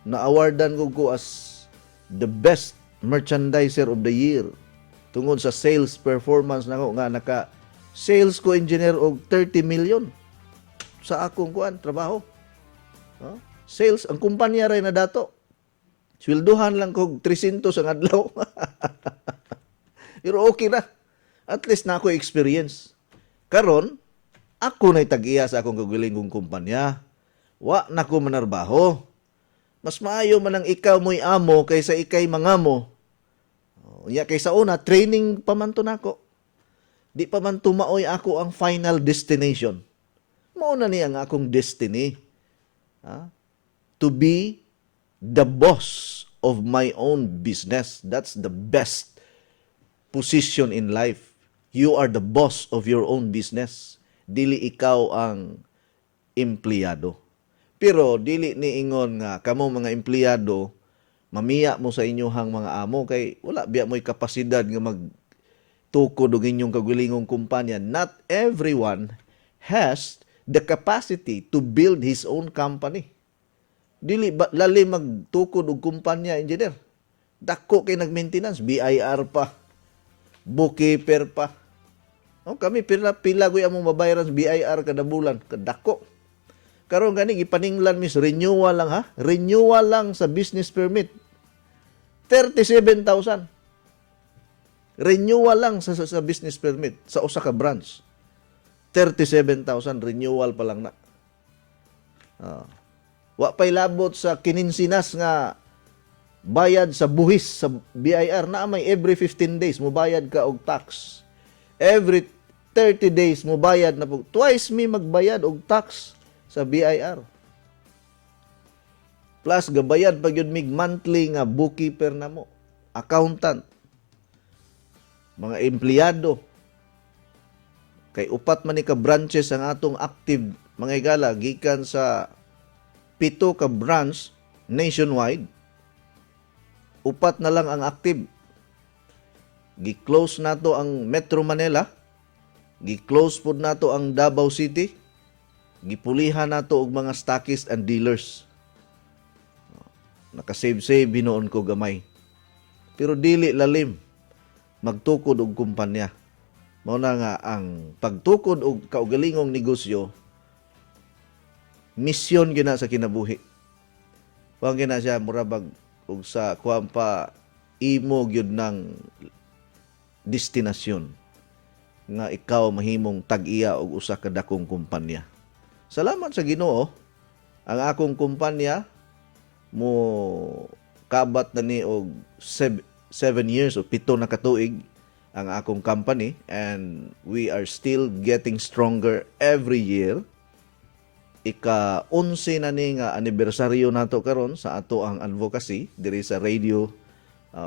na awardan ko as the best merchandiser of the year tungod sa sales performance nako nga naka sales ko engineer og 30 million sa akong trabaho. Sales ang kumpanya ray na dato. Sweldohan lang ko 300 ang adlaw. Pero okay na. At least na ako experience. Karon ako na'y tag-iya sa akong kagulingong kumpanya. Wa na ko manarbaho. Mas maayo man ang ikaw mo'y amo kaysa ikay mangamo. Kaysa una, training pa man to nako. Di pa man tumaoy ako ang final destination. Mauna ni ang akong destiny. To be the boss of my own business. That's the best position in life. You are the boss of your own business. Dili ikaw ang empleyado. Pero dili ni ingon nga kamo mga empleyado mamiya mo sa inyohang mga amo kay wala biya mo'y kapasidad nga magtukod og inyong kagulingong kumpanya. Not everyone has the capacity to build his own company. Dili lali magtukod og kumpanya engineer. Dako kay nag-maintenance, BIR pa, bookkeeper pa. Kami pila goy among mabayaran sa BIR kada bulan, kadako. Karon gani gipaninglan mis renewal lang ha. Renewal lang sa business permit. 37,000. Renewal lang sa business permit sa usa ka branch. 37,000 renewal pa lang na. Wa pay labot sa kininsinas nga bayad sa buhis sa BIR na may every 15 days mo bayad ka og tax. Every 30 days mo bayad na po. Twice mi magbayad og tax sa BIR. Plus gabayad pag yun mig monthly nga bookkeeper na mo, accountant, mga empleyado. Kay upat man ni ka branches ang atong active mga igala gikan sa 7 ka branch nationwide. Upat na lang ang active. Gi-close nato ang Metro Manila, gi-close pud nato ang Davao City, gipulihan nato og mga stockists and dealers. Nakasave-save binuon ko gamay. Pero dili lalim. Magtukod og kumpanya. Mao na nga ang pagtukod og kaugalingong negosyo, misyon gina sa kinabuhi. Huwag gina siya murabag og sa kuwan pa imo gyud ng destinasyon nga ikaw mahimong tag-iya og usa ka dakong kumpanya. Salamat sa Ginoo, ang akong kumpanya mo kabat na ni og 7 years o 7 na katuig ang akong company, and we are still getting stronger every year. Ika-11 na ni nga anibersaryo nato karon sa ato ang advocacy diri sa radio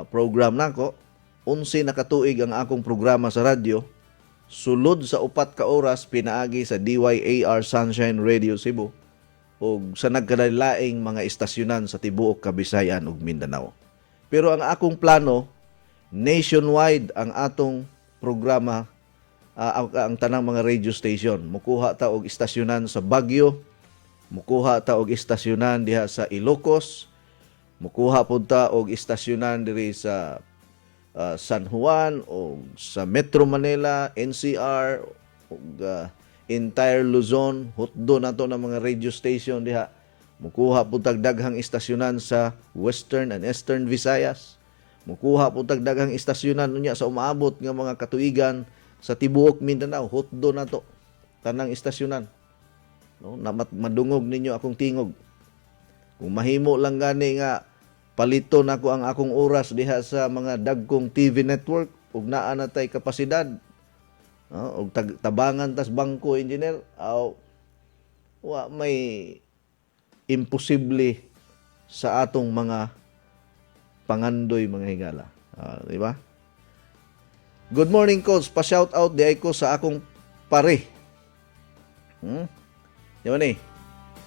program nako. 11 na katuig ang akong programa sa radyo. Sulod sa 4 ka oras pinaagi sa DYAR Sunshine Radio Cebu ug sa nagkadalaing mga istasyonan sa tibuok Kabisayan ug Mindanao. Pero ang akong plano, nationwide ang atong programa, ang tanang mga radio station. Mukuha ta og istasyonan sa Baguio, mukuha ta og istasyonan diha sa Ilocos, mukuha pud ta og istasyonan diri sa San Juan o sa Metro Manila, NCR, ug entire Luzon, hutdo nato ng mga radio station diha. Mukuha pud tag daghang istasyonan sa Western and Eastern Visayas. Mukuha pud tag daghang istasyonan unya sa umaabot nga mga katuigan sa tibuok Mindanao, hutdo nato tanang istasyonan. No, madungog ninyo akong tingog. Kung mahimo lang gani nga palito nako ang akong oras diha sa mga dagkong TV network ug naa na tay kapasidad, ug tabangan tas bangko engineer, wa may imposible sa atong mga pangandoy mga higala. Di ba? Good morning, Coach. Pa-shout out di ay ko sa akong pare. Di ba ni?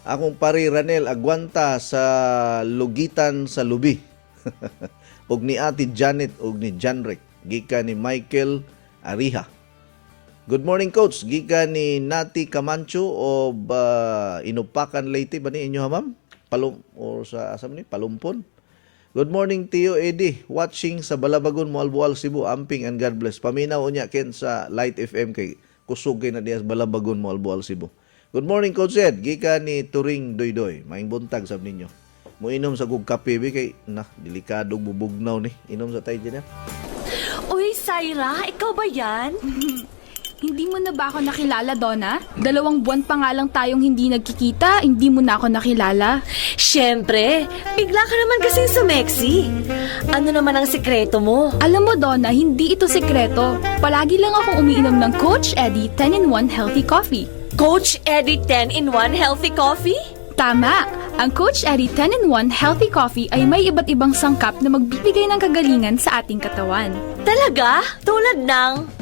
Akong pari Ranel Agwanta sa Lugitan sa Lubi. Og ni Ate Janet og ni Janrek. Gika ni Michael Ariha. Good morning, Coach. Gika ni Nati Camancho o Inupakan Leyte ba ni inyo ma'am? O sa asam ni Palumpon. Good morning, Tio Eddie. Watching sa Balabagon, Moalboal, Cebu. Amping and God bless. Paminaw niya ken sa Light FM kay kusog kay na diya Balabagon, Moalboal, Cebu. Good morning, Coach Ed. Gika ni Turing Doydoy. Maing buntag sab ninyo. Muinom sa kog kape kay delikadong bubugnaw ni. Inom sa tayo dyan. Uy, Syra, ikaw ba yan? Hindi mo na ba ako nakilala, Donna? 2 buwan pa nga lang tayong hindi nagkikita, hindi mo na ako nakilala. Siyempre, bigla ka naman kasing sumexy. Ano naman ang sekreto mo? Alam mo, Donna, hindi ito sekreto. Palagi lang akong umiinom ng Coach Eddie 10-in-1 Healthy Coffee. Coach Eddie 10-in-1 Healthy Coffee? Tama! Ang Coach Eddie 10-in-1 Healthy Coffee ay may iba't ibang sangkap na magbibigay ng kagalingan sa ating katawan. Talaga?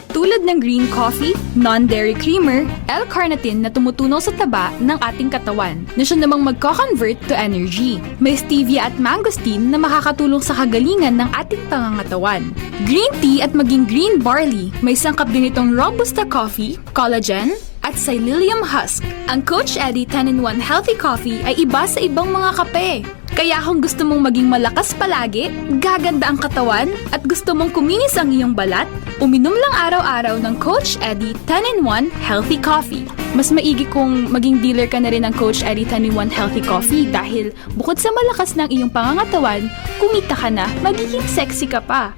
Tulad ng green coffee, non-dairy creamer, L-carnitine na tumutunaw sa taba ng ating katawan na siya namang magko-convert to energy. May stevia at mangosteen na makakatulong sa kagalingan ng ating pangangatawan. Green tea at maging green barley, may sangkap din itong Robusta coffee, collagen, at psyllium husk. Ang Coach Eddie 10-in-1 Healthy Coffee ay iba sa ibang mga kape. Kaya kung gusto mong maging malakas palagi, gaganda ang katawan, at gusto mong kuminis ang iyong balat, uminom lang araw-araw ng Coach Eddie 10-in-1 Healthy Coffee. Mas maigi kung maging dealer ka na rin ng Coach Eddie 10-in-1 Healthy Coffee dahil bukod sa malakas ng iyong pangangatawan, kumita ka na, magiging sexy ka pa.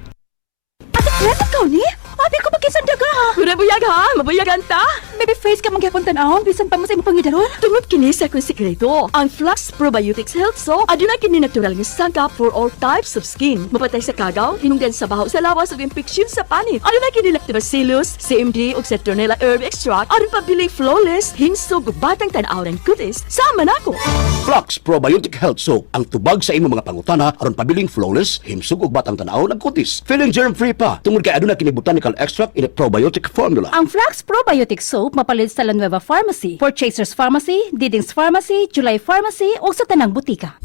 Ate Fred, ikaw ni? Abi ko magkisandaga ha. Mabuyag ha? Mabuyagan ta? Baby face ka magyakon tan-awon bisan pa mo sa imong pangidaron. Tungod kini sa akong sekreto, ang Flux Probiotics Health Soap aduna kini natural nga sangkap for all types of skin. Mapatay sa kagaw, hinungdan sa baho sa lawas ug infeksyon sa panit. Aduna kini Lactobacillus, CMD ug Citronella herb extract aron pabiling flawless, hinsog ug batang tan-aw ng kutis. Sama nako. Flux Probiotic Health Soap ang tubag sa imong mga pangutana aron pabiling flawless, himsog ug batang tan-aw ng kutis. Feeling germ-free pa tungod kay aduna kini botanical extract in a probiotic formula. Ang Flux Probiotic Soap mapalit sa La Nueva Pharmacy, Purchasers Pharmacy, Diding's Pharmacy, July Pharmacy o sa tanang butika.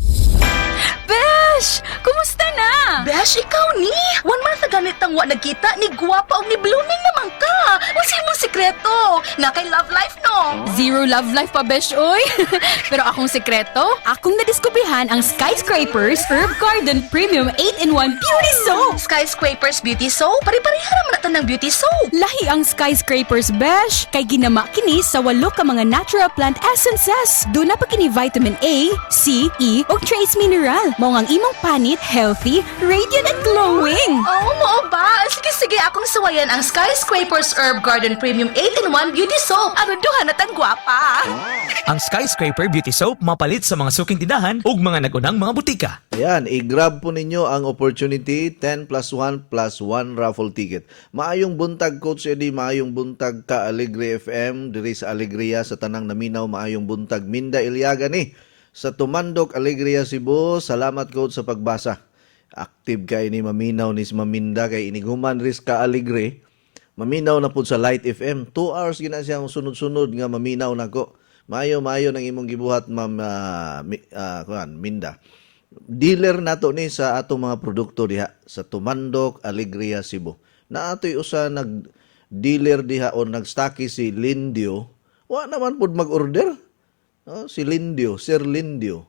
Besh! Kumusta na? Besh, Besh, ikaw ni. One month na ganit ang wa nagkita ni Guwapa o ni Blooming naman ka. What's imong sikreto? Na kay love life, no? Zero love life pa, besh, oy. Pero akong sekreto, akong nadiskubrihan ang Skyscrapers Herb Garden Premium 8-in-1 Beauty Soap. Skyscrapers Beauty Soap? Pari-parihan naman natin ng beauty soap. Lahi ang Skyscrapers, besh. Kay ginama kini sa 8 ka mga natural plant essences. Doon na pa kini vitamin A, C, E, o trace mineral. Mao ang imong panit, healthy, radiant, and glowing. Oo, mo ba? Sige, akong suwayan ang Skyscrapers Herb Garden Premium 8-in-1 Beauty Soap. Aron duha na tang gwapa. Ang Skyscraper Beauty Soap mapalit sa mga suking tindahan ug mga nagunang mga butika. Ayan, i-grab po ninyo ang opportunity 10 plus 1 plus 1 raffle ticket. Maayong buntag, Coach Eddie, maayong buntag ka Alegre FM, diri sa Alegria sa Tanang Naminaw, maayong buntag Minda Iliaga ni sa Tumandok, Alegria, Cebu. Salamat, Coach, sa pagbasa. Active kay ni Maminaw ni si Maminda kay iniguman ris ka Alegre. Maminaw na po sa Light FM. 2 hours gina siyang sunod-sunod nga maminaw na ko. Maayo ng imong gibuhat, Ma'am Minda. Dealer nato ni sa atong mga produkto diha sa Tumandok, Alegria, Cebu. Na ato'y usa nag-dealer diha o nagstaki si Lindio. Wa naman pud mag-order. Si Lindio, Sir Lindio.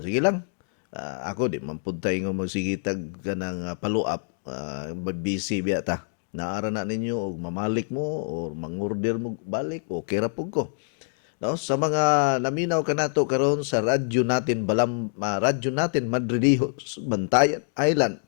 Sige lang. Ako di mampuntay nga magsigitag ka ng follow-up. Busy biya ta. Naara na ninyo o mamalik mo o mangorder mo balik o kira pug ko. No, sa mga naminaw ka nato karon sa radyo natin Madridihos, Bantayan Island.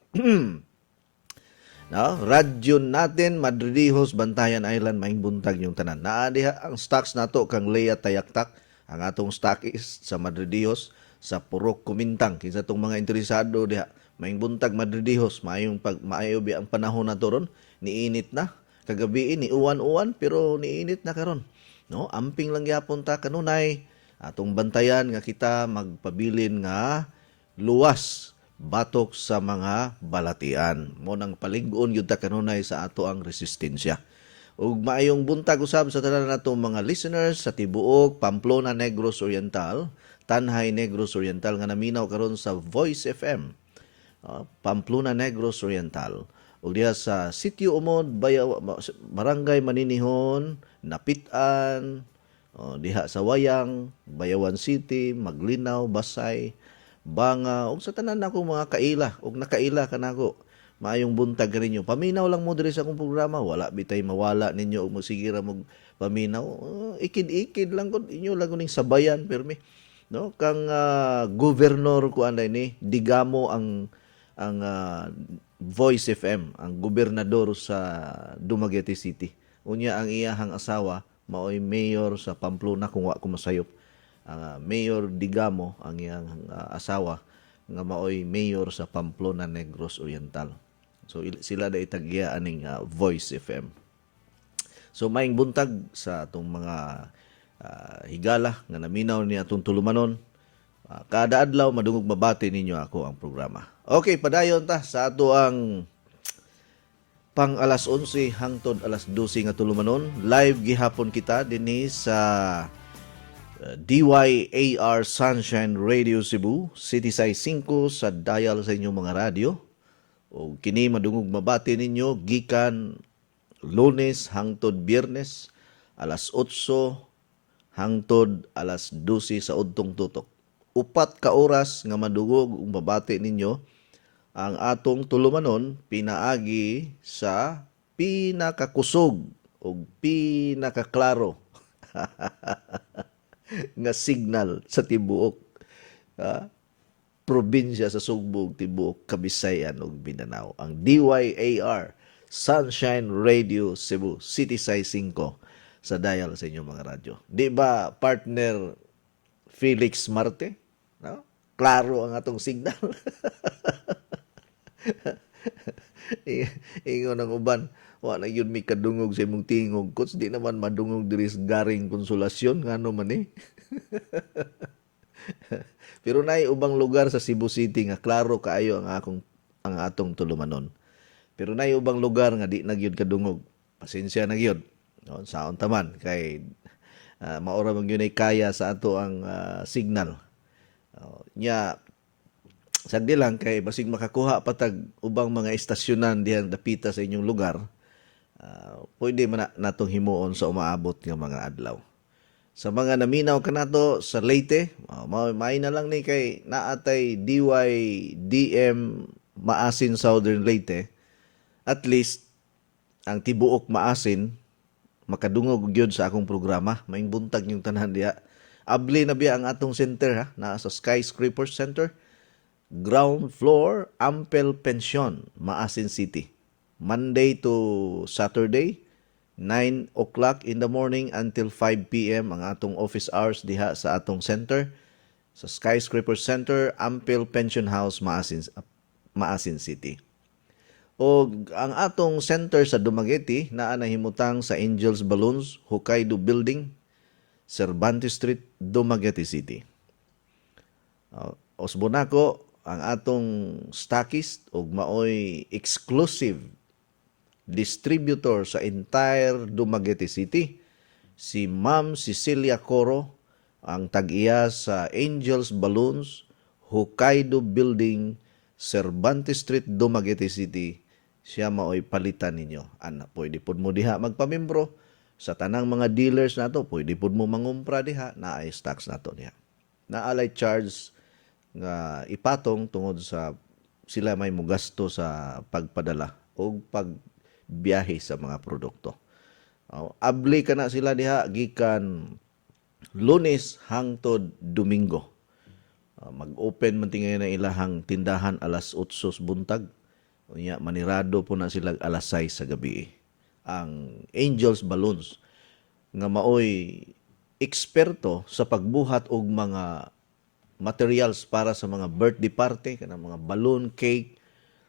No, radyo natin Madridihos, Bantayan Island, maing buntag yung tanan. Naa diha ang stocks nato kang Lea Tayaktak, ang atong stockist sa Madridihos sa Purok Kumintang. Kinsa tong mga interesado diha, maing buntag Madridihos, maayo bi ang panahon nato ron, niinit na. Kagabi ni uwan-uwan pero niinit na karon. No, amping lang gyapon ta kanunay atong bantayan nga kita magpabilin nga luwas batok sa mga balatian. Mo nang palig-on gyud ta kanunay sa ato ang resistensya. Ug maayong buntag usab sa tanan natong mga listeners sa tibuok Pamplona, Negros Oriental, Tanhay, Negros Oriental nga naminaw karon sa Voice FM. Pamplona, Negros Oriental. Ug diha sa Sitio Umod, Barangay Maninihon, Napitan, diha sa Wayang, Bayawan City, Maglinaw, Basay, Banga, ug sa tanan nako mga kaila, ug nakaila kanako. Maayong buntag ninyo. Paminaw lang mo diri sa akong programa, wala bitay mawala ninyo ug mosigira mo paminaw. Ikid-ikid lang kun inyo lang ning sabayan permi. No, kang gobernador ko anday ni Digamo ang Voice FM, ang gobernador sa Dumaguete City. Unya ang iyahang asawa maoy mayor sa Pamplona kung wa ko masayop. Mayor Digamo ang iyang asawa nga maoy mayor sa Pamplona, Negros Oriental. So sila da itagya aning Voice FM. So maing buntag sa atong mga higala nga naminaw ni atong tulumanon. Kada adlaw madungog mabati ninyo ako ang programa. Okay, padayon ta sa ato ang pang alas 11 hangtod alas 12 nga tulumanon. Live gihapon kita dinhi sa DYAR Sunshine Radio Cebu, City Size 5 sa dial sa inyong mga radyo. O kini madungog mabati ninyo gikan Lunes hangtod Biyernes alas 8 hangtod alas 12 sa udtong tutok. 4 ka oras nga madungog ug mabati ninyo ang atong tulumanon pinaagi sa pinakakusog o pinakaklaro nga signal sa tibuok probinsya sa Sugbo, tibuok Kabisayan ug Mindanao. Ang DYAR Sunshine Radio Cebu, City Size 5 sa dial sa inyong mga radyo. Di ba partner Felix Marte? No? Klaro ang atong signal. Ingon ang uban, wala yun may kadungog sa imong tingog. Kuts di naman madungog diri sa garing konsolasyon, ngano man eh. Pero naay ubang lugar sa Cebu City nga klaro kaayo ang atong tulumanon. Pero naay ubang lugar nga di na gyud kadungog. Pasensya na gyud. No, saon taman kay maura man gyud kaya sa ato ang signal. Nya Sagdi lang kay basig makakuha patag ubang mga istasyonan dihang dapita sa inyong lugar, pwede man natong himuon sa umaabot nga mga adlaw. Sa mga naminaw kanato sa Leyte, may na lang ni kay naatay DYDM Maasin Southern Leyte. At least ang tibuok Maasin makadungog gyud sa akong programa, maing buntag yung tanan diha. Abli na biya ang atong center ha, na sa Skyscraper Center, ground floor, Ampel Pension, Maasin City. Monday to Saturday, 9 o'clock in the morning until 5 p.m. ang atong office hours diha sa atong center, sa Skyscraper Center, Ampel Pension House, Maasin City. O ang atong center sa Dumaguete naa nahimutang sa Angels Balloons, Hokkaido Building, Cervantes Street, Dumaguete City. Osbonako ang atong stockist ug maoy exclusive distributor sa entire Dumaguete City, si Ma'am Cecilia Coro, ang tag-iya sa Angels Balloons, Hokkaido Building, Cervantes Street, Dumaguete City. Siya maoy palitan ninyo. Pwede pud mo diha magpamembro sa tanang mga dealers nato, pwede pud mo mangumpra diha, naay stocks nato diha. Naalay charge nga ipatong tungod sa sila may mugasto sa pagpadala o pagbiyahe sa mga produkto. Abli ka na sila diha gikan Lunes hangtod Domingo. Mag-open man tingay na ilahang tindahan alas 8 buntag. Unya manirado po na sila alas 6 sa gabi. Ang Angels Balloons nga maoy eksperto sa pagbuhat og mga materials para sa mga birthday party, kanang mga balloon, cake,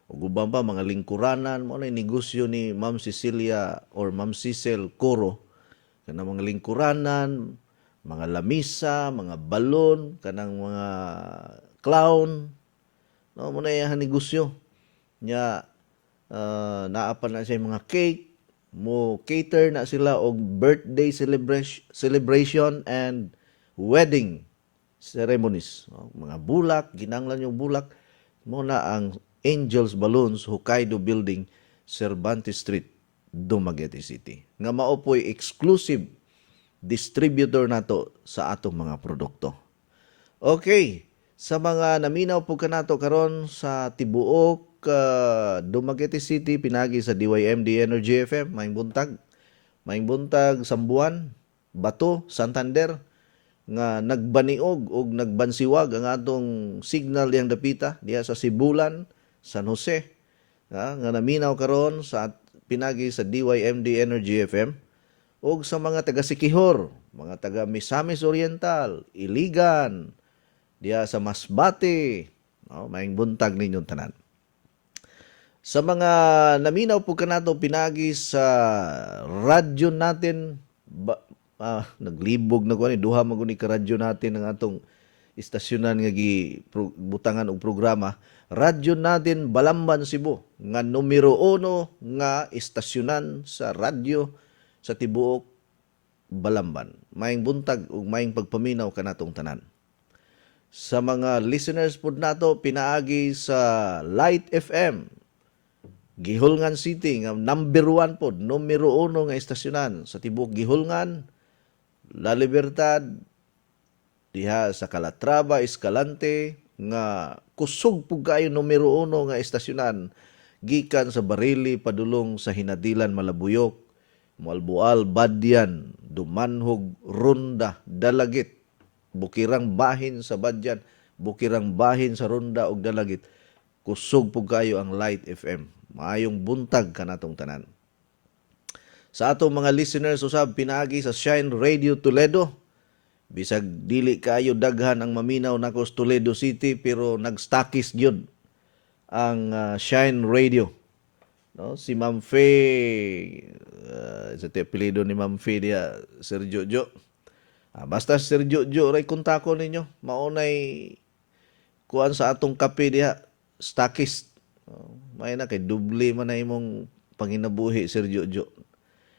ug uban pa mga lingkuranan. Mao na negosyo ni Ma'am Cecilia or Ma'am Cecil Coro, kanang mga lingkuranan, mga lamisa, mga balon, kanang mga clown, no, mo na yung negosyo nya. Naa pa na siya mga cake, mo cater na sila og birthday celebration and wedding ceremonies, no? Mga bulak, ginanglan yung bulak, mo na ang Angels Balloons, Hokkaido Building, Cervantes Street, Dumaguete City. Nga mao po'y exclusive distributor nato sa atong mga produkto. Okay, sa mga naminaw po kanato karon sa tibuok Dumaguete City, pinagi sa DYMD Energy FM, maing buntag Sambuan, Bato, Santander, nga nagbaniog og nagbansiwag ang atong signal diyang dapita diya sa Sibulan, San Jose, nga naminaw karon sa pinagi sa DYMD Energy FM. O sa mga taga Sikihor, mga taga Misamis Oriental, Iligan, diya sa Masbate, no, maing buntag ninyong tanan. Sa mga naminaw po kanato pinagi sa radyo natin, naglibog na ko ni duha maguni ka radyo natin ang atong istasyonan nga butangan og programa. Radyo natin Balamban Cebu nga numero 1 nga istasyonan sa radyo sa tibuok Balamban. Maing buntag ug maing pagpaminaw kanatong tanan. Sa mga listeners pod nato pinaagi sa Light FM Gihulngan City nga number 1 pod, numero 1 nga istasyonan sa tibuok Gihulngan, La Libertad, diha sa Calatrava, Escalante, nga kusog pug kayo numero 1 nga istasyonan gikan sa Barili padulong sa Hinadilan, Malabuyok, Malbual, Badyan, Dumanhog, Ronda, Dalagit, Bukirang Bahin sa Badyan, Bukirang Bahin sa Ronda ug Dalagit. Kusog pug kayo ang Light FM. Maayong buntag kanatong tanan. Sa atong mga listeners usab pinaagi sa Shine Radio Toledo. Bisag dili kayo daghan ang maminaw nako sa Toledo City pero nagstakis gyud ang Shine Radio. No, si Ma'am Faye, sa apelyido ni Ma'am Faye dia Sir Jojo. Basta Sir Jojo ray kontako ninyo. Maunay kuan sa atong kape diha, stakis. May na kay duble man na imong panginabuhi, Sir Jojo.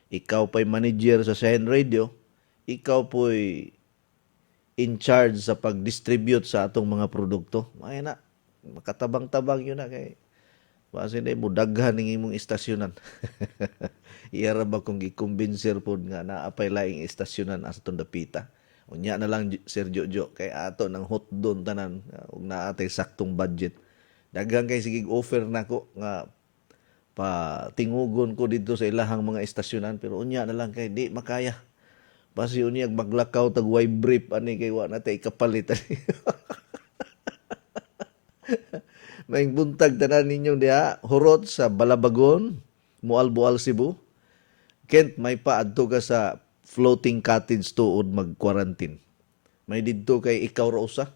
Ikaw pa'y manager sa Shine Radio, ikaw po'y in charge sa pag-distribute sa atong mga produkto. May na, makatabang-tabang yun na kay base na mo daghan ning imong istasyonan. Iyara ba kung gikumbinser pod nga naapay laing istasyonan as itong dapita. Unya na lang Sir Jojo kay ato ng hotdon tanan ug naatay saktong budget. Daghang kay sige offer nako nga pa tingugon ko dito sa ilahang mga istasyonan pero unya na lang kay di makaya. Basi unya maglakaw tag way brief ani kay wa na tay kapalit ani. Maing buntag tanan ninyong diha hurot sa Balabagon, Mualboal, Cebu. Kent may paadto ka sa floating cottage tuod mag-quarantine. May didto kay ikaw ra usa.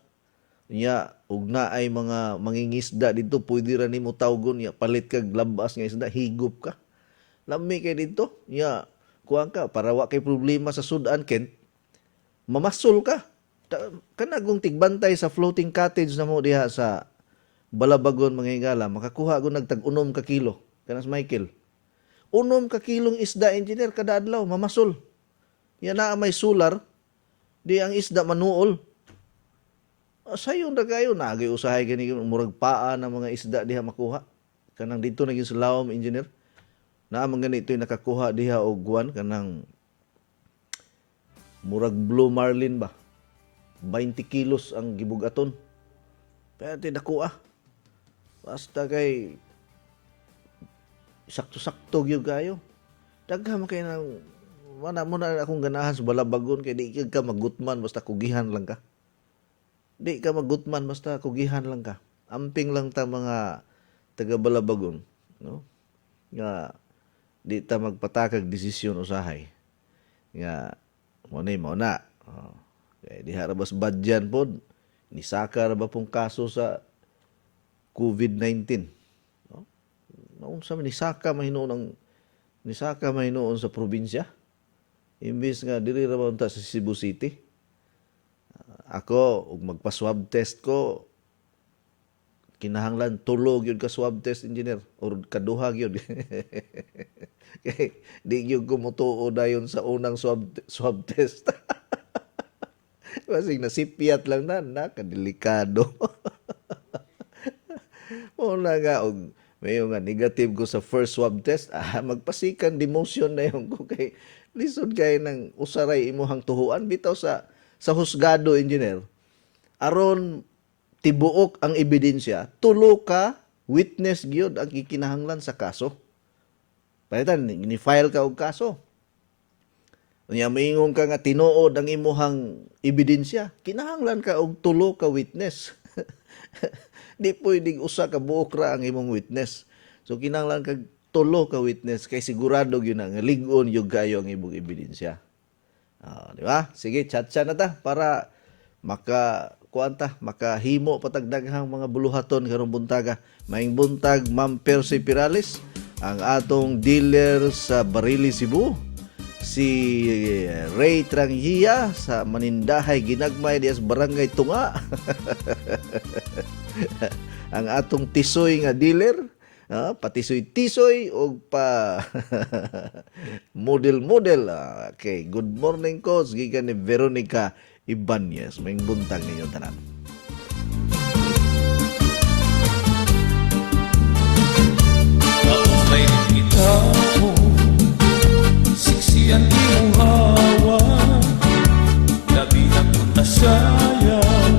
Nya ug naay mga mangingisda dito pwede ra nimo tawgon ya palit kag labas nga isda higop ka. Lami kay dito. Nya kuan ka para wa kay problema sa sudan Kent. Mamasol ka. Kana kung tigbantay sa floating cottage na mo diha sa Balabagon mga higala, makakuha ko nagtag-unom ka kilo. Kanas Michael. Unom ka kilong isda, engineer, kada adlaw, mamasol. Yan na may solar, di ang isda manuol. Sayon na kayo, nagay usahay gani murag paa ng mga isda diha makuha. Kanang dito naging Silawom, engineer. Naamang ganito yung nakakuha diha o guwan, kanang murag blue marlin ba? 20 kilos ang gibugaton. Kaya tinakuha. Basta kay sakto-sakto gyud kayo. Dagha man kay nang wala mo na akong ganahan sa Balabagon kay di ka magutman basta kugihan lang ka. Di ka magutman basta kugihan lang ka. Amping lang ta mga taga Balabagon, no? Nga di ta magpatakag desisyon usahay. Nga mo na. Kay di harabas badyan pod. Nisaka ra ba pong kaso sa COVID-19? No? Naunsa man nisaka mahinoon sa probinsya. Imbis nga diri ra ba unta sa Cebu City. Ako ug magpa-swab test ko kinahanglan tulo gyud ka swab test, engineer, or kaduha gyud. Kay di gyud ko motuo dayon sa unang swab test. Kasi nasipiat lang na kadelikado. Una nga, may nga negative ko sa first swab test, magpasikan demotion na yung ko kay lisod kay ng usaray imuhang tuhuan bitaw sa husgado, engineer. Aron tibuok ang ebidensya, tulo ka witness gyud ang kikinahanglan sa kaso. Palitan, ni-file ka og kaso. Unya maingon ka nga tinuod ang imuhang ebidensya, kinahanglan ka og tulo ka witness. Di pwedeng usa ka buok ra ang imong witness. So kinahanglan kag tulo ka witness kay sigurado gyud nga lig-on yung kayo ang imong ebidensya. Di ba? Sige, chat-chat na ta para makahimo patagdaghang mga buluhaton karong buntaga. Maing buntag, Ma'am Percy Pirales, ang atong dealer sa Barili, Cebu. Si Ray Trangia sa Manindahay, Ginagmay, dias Barangay Tunga. Ang atong tisoy nga dealer, patisoy-tisoy o pa model-model. Okay, good morning coach, gikan ni Veronica Ibanez. May buntag ninyo tanan. Kaumay kita mo, siksiyan iyong hawa, labi ng puntasayang,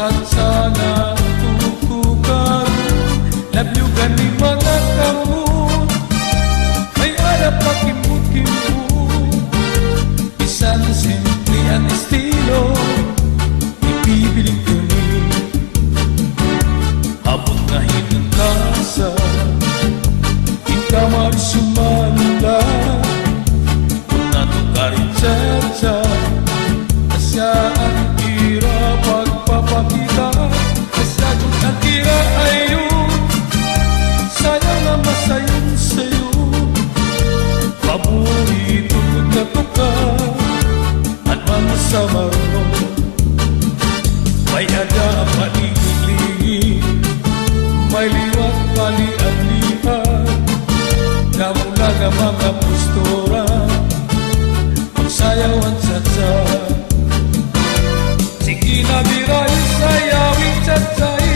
ang sana tutukan, labyugan ni mga kamot, may arap pa kimut-kimut, isang simple ang estilo, ipipiling ko ni, abot na hinangkasa, ikaw ay sumanda, kung natukarin sa saan tira pagpapakita, kasagot ang tira ay yun, sayang na masayon sa'yo, paborito nagkatuka, at sa marunong, may ada ang paligid-ligid, may liwat palian-lian, namula nga mga postura, magsayaw ang tsatsa. Sige na biray sayawing tsatsay,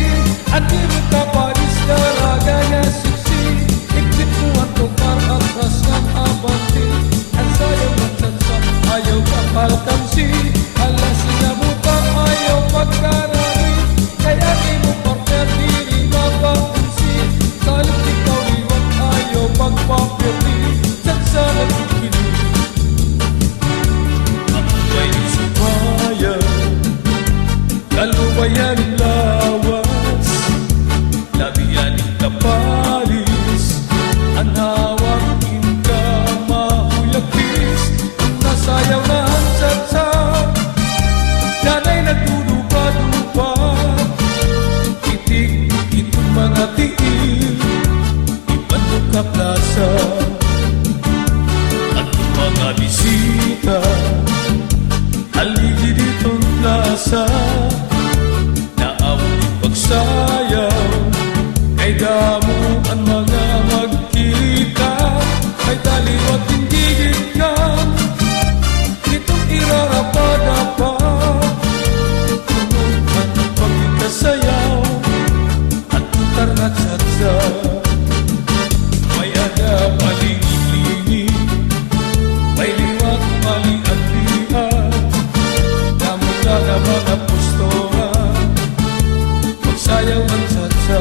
sa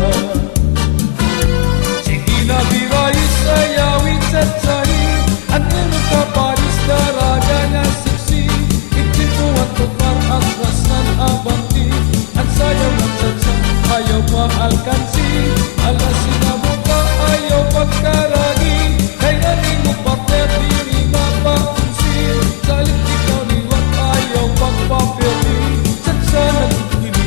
sige na biray sayawin sa tsari ang iyong kaparis daraga na siksi itituan tukar at rasan abanti ang sayaw ng tsatsa ayaw maalkansi alas sinabuka ayaw pagkaragi kaya rin mo partner diri mapakunsi salit ikaw liwat ayaw pagpapili tsatsa nagpili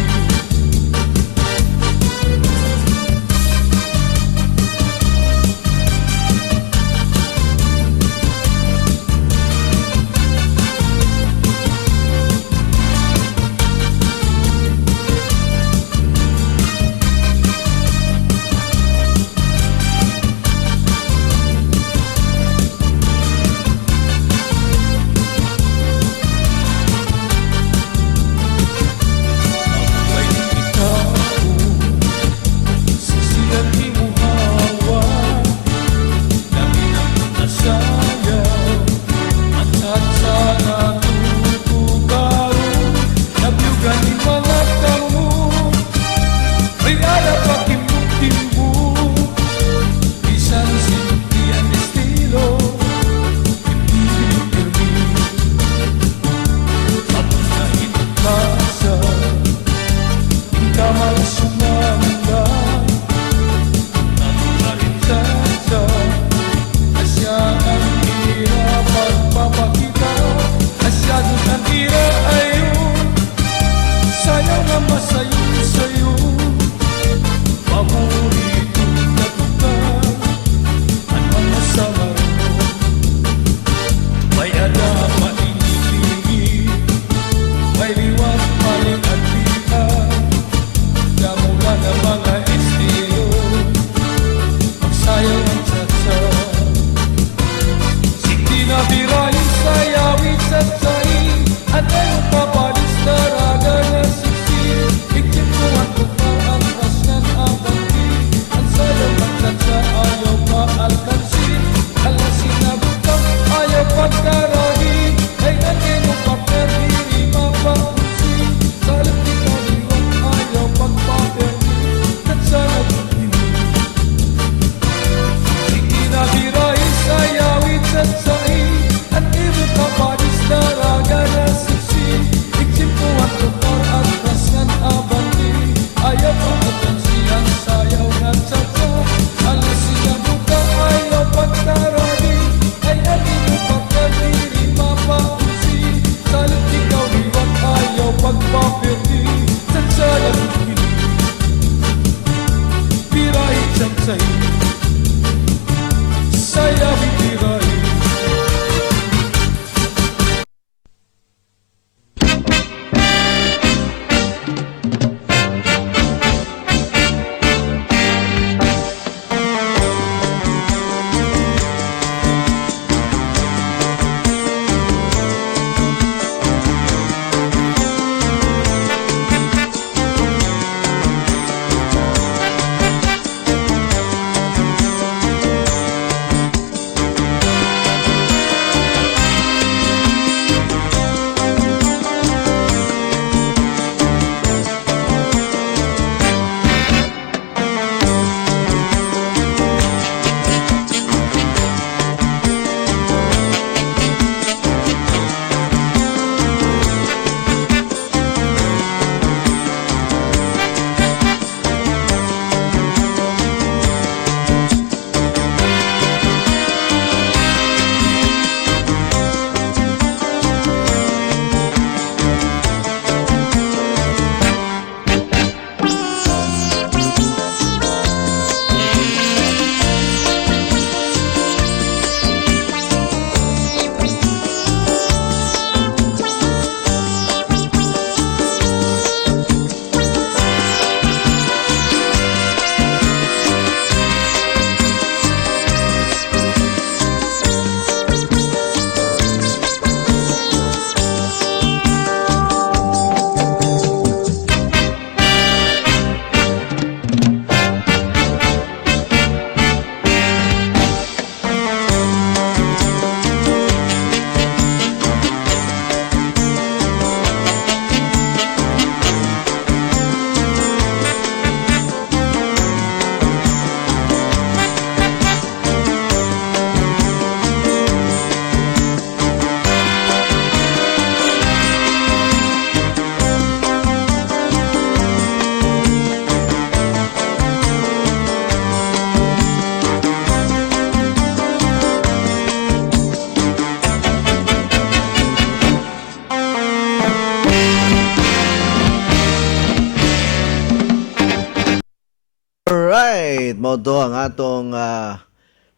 Alright, mo to ang atong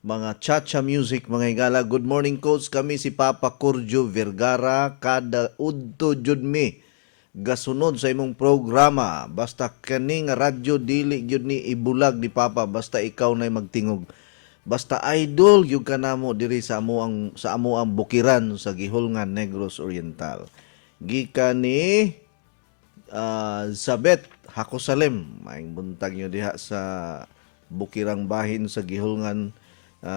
mga cha-cha music mga higala. Good morning coach, kami si Papa Curjo Vergara, kada udto jud mi gasunod sa imong programa. Basta kaning radyo dili jud ni ibulag ni Papa, basta ikaw nay magtingog. Basta idol yung kanamo diri sa amo ang bukiran sa Gihulngan, Negros Oriental. Gikan ni Zabet Hakosalem, maing buntag nyo diha sa bukirang bahin sa Gihulngan,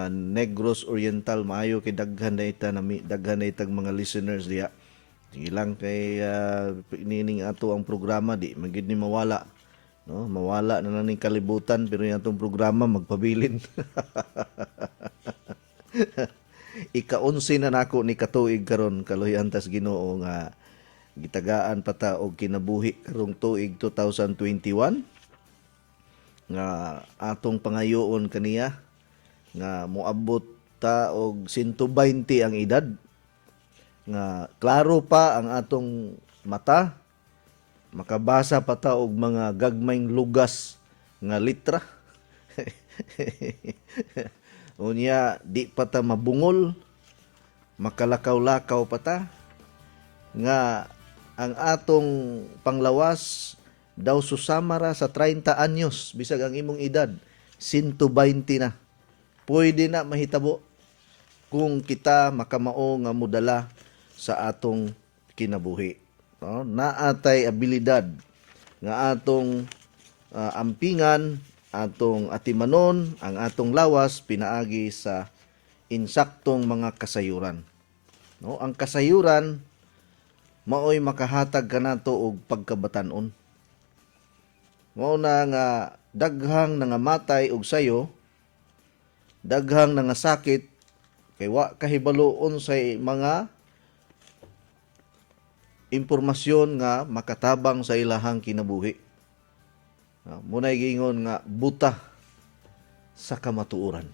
Negros Oriental. Maayo kay daghan na itag mga listeners diha. Sige lang kay inining ato ang programa, di magid ni mawala. No, mawala na lang ning kalibutan pero yung atong programa magpabilin. Ika-11 na nako ni katuig karon, kaluyan tas Ginoo nga gitagaan pa ta og kinabuhi karong tuig 2021 nga atong pangayoon kaniya nga moabot ta og 120 ang edad, nga klaro pa ang atong mata, makabasa pa ta og mga gagmayng lugas nga litra. Unya di pa ta mabungol, makalakaw-lakaw pa ta, nga ang atong panglawas daw susamara sa 30 anyos, bisag ang imong edad 120 na. Pwede na mahitabo kung kita makamao nga mudala sa atong kinabuhi. No? Naatay abilidad nga atong ampingan, atong atimanon ang atong lawas pinaagi sa insaktong mga kasayuran. No? Ang kasayuran maoy makahatag kanato og pagkabatanon. Mao na nga daghang nangamatay og sayo, daghang nangasakit kay wa kahibaloon sa mga impormasyon nga makatabang sa ilahang kinabuhi. Munay gingon nga buta sa kamatuoran.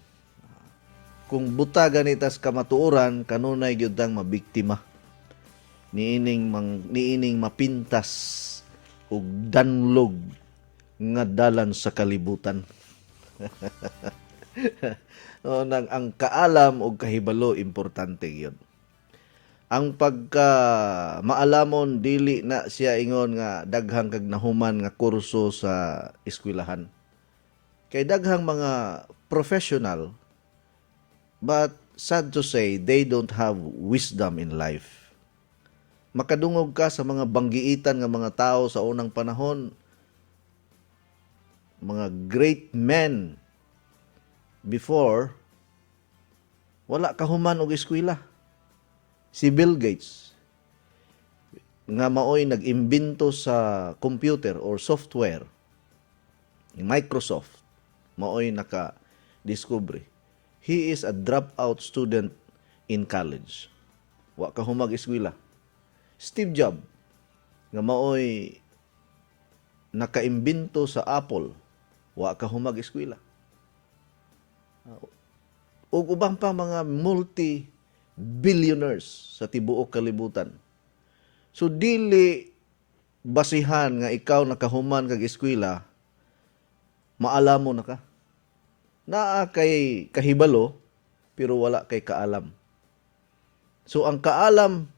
Kung buta ganitas kamatuoran, kanunay gyud dang mabiktima. Niining mapintas ug danlog nga dalan sa kalibutan. O, ang kaalam ug kahibalo importante gyud. Ang pagka maalamon dili na siya ingon nga daghang kag nahuman nga kurso sa eskwelahan. Kay daghang mga professional, but sad to say they don't have wisdom in life. Makadungog ka sa mga banggiitan nga mga tao sa unang panahon, mga great men before, wala kahuman og eskwela. Si Bill Gates nga maoy nag-imbento sa computer or software, Microsoft, maoy naka-discovery. He is a dropout student in college. Wa kahumag eskwela. Steve Jobs nga maoy nakaimbento sa Apple, wa kahumag eskwela. Ug ubang pa mga multi-billionaires sa tibuok kalibutan. So dili basihan nga ikaw nakahuman kag eskwela, maalamo na ka. Naa kay kahibalo pero wala kay kaalam. So ang kaalam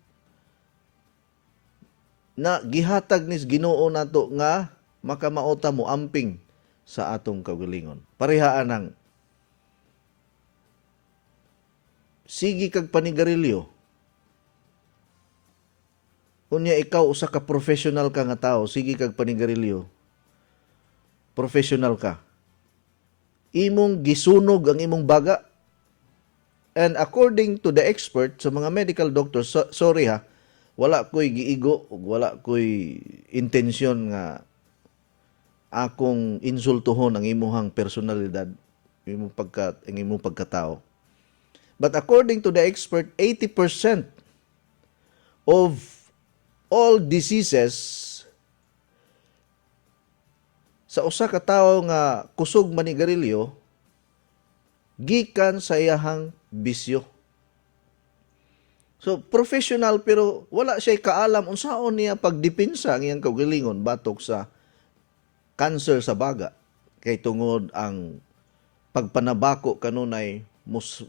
na gihatag nis Ginoo nato nga makamaota mo amping sa atong kaugalingon. Parehaan nang sige kag panigarilyo. Unya ikaw usa ka professional ka nga tao, sige kag panigarilyo. Professional ka. Imong gisunog ang imong baga. And according to the expert, sa mga medical doctors, sorry ha, wala ko'y giigo, wala ko'y intensyon nga akong insultuhon ang imuhang personalidad, ang imong pagkatao. But according to the expert, 80% of all diseases sa usa ka tawo nga kusog manigarilyo gikan sa iyahang bisyo. So professional pero wala siya kaalam unsaon niya pagdepensa ang iyang kaugalingon batok sa cancer sa baga, kay tungod ang pagpanabako kanunay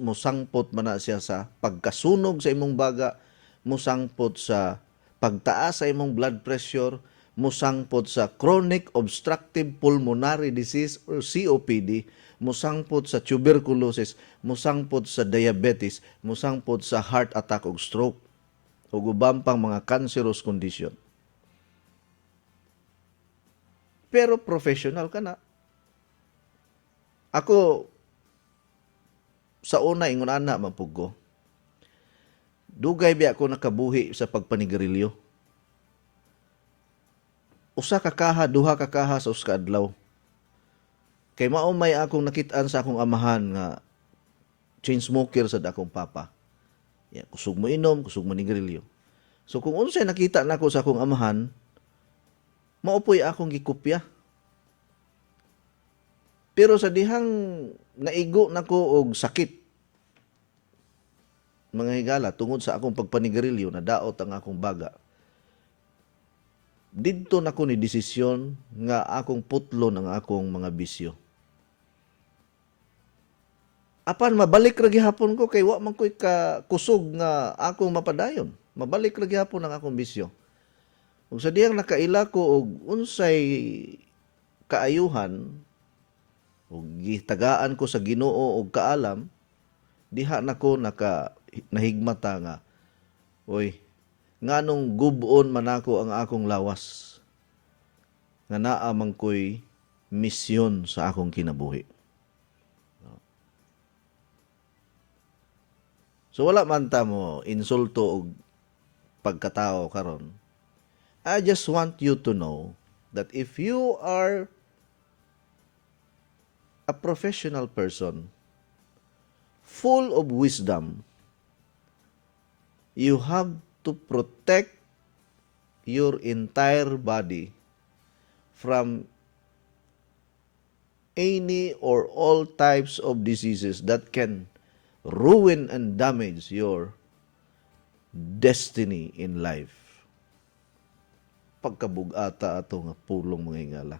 musangpot man na siya sa pagkasunog sa imong baga, musangpot sa pagtaas sa imong blood pressure, musangpot sa chronic obstructive pulmonary disease or COPD, musangpot sa tuberculosis, musangpot sa diabetes, musangpot sa heart attack ug stroke ug ubang pang mga cancerous condition. Pero professional ka na. Ako, sa una, ingon ana, mapugo. Dugay biya ako nakabuhi sa pagpanigarilyo. Usa ka kaha, duha ka kaha sa usa ka adlaw. Kay maumay akong nakitaan sa akong amahan nga chain smoker sa akong papa. Ya, kusog mo inom, kusog mo nigarilyo. So kung unsay nakita nako sa akong amahan, maupoy akong gikopya. Pero sa dihang naigo nako og sakit, mga higala, tungod sa akong pagpanigarilyo, na daot ang akong baga, didto nako ni desisyon nga akong putlon ang akong mga bisyo. Apan mabalik ra gihapon ko kay wa man ko'y kusog nga akong mapadayon. Mabalik ra gihapon ang akong bisyo. Ug sa diyang nakaila ko og unsay kaayuhan ug gitagaan ko sa Ginoo og kaalam, diha nako nahigmata nga, oy, nganong gubon man ako ang akong lawas nga naa man ko'y misyon sa akong kinabuhi. So wala man ta mo insulto og pagkatao karon. I just want you to know that if you are a professional person full of wisdom, you have to protect your entire body from any or all types of diseases that can ruin and damage your destiny in life. Pagkabugata ato nga pulong mga hingala.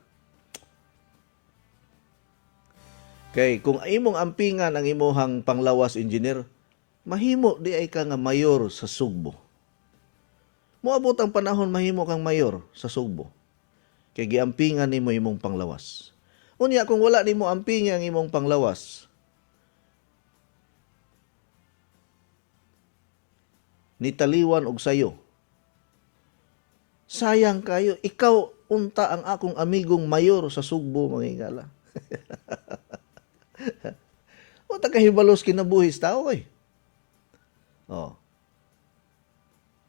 Kay kung imong ampingan ang imuhang panglawas engineer, mahimo di ay ka nga mayor sa Sugbo. Moabot ang panahon mahimo kang mayor sa Sugbo. Kay giampingan nimo imong panglawas. Unya kung wala nimo ampingan ang imong panglawas, nitaliwan og sayo. Sayang kayo, ikaw unta ang akong amigong mayor sa Sugbo, mga hingala. O tagahibalos kinabuhis tao eh. Oh.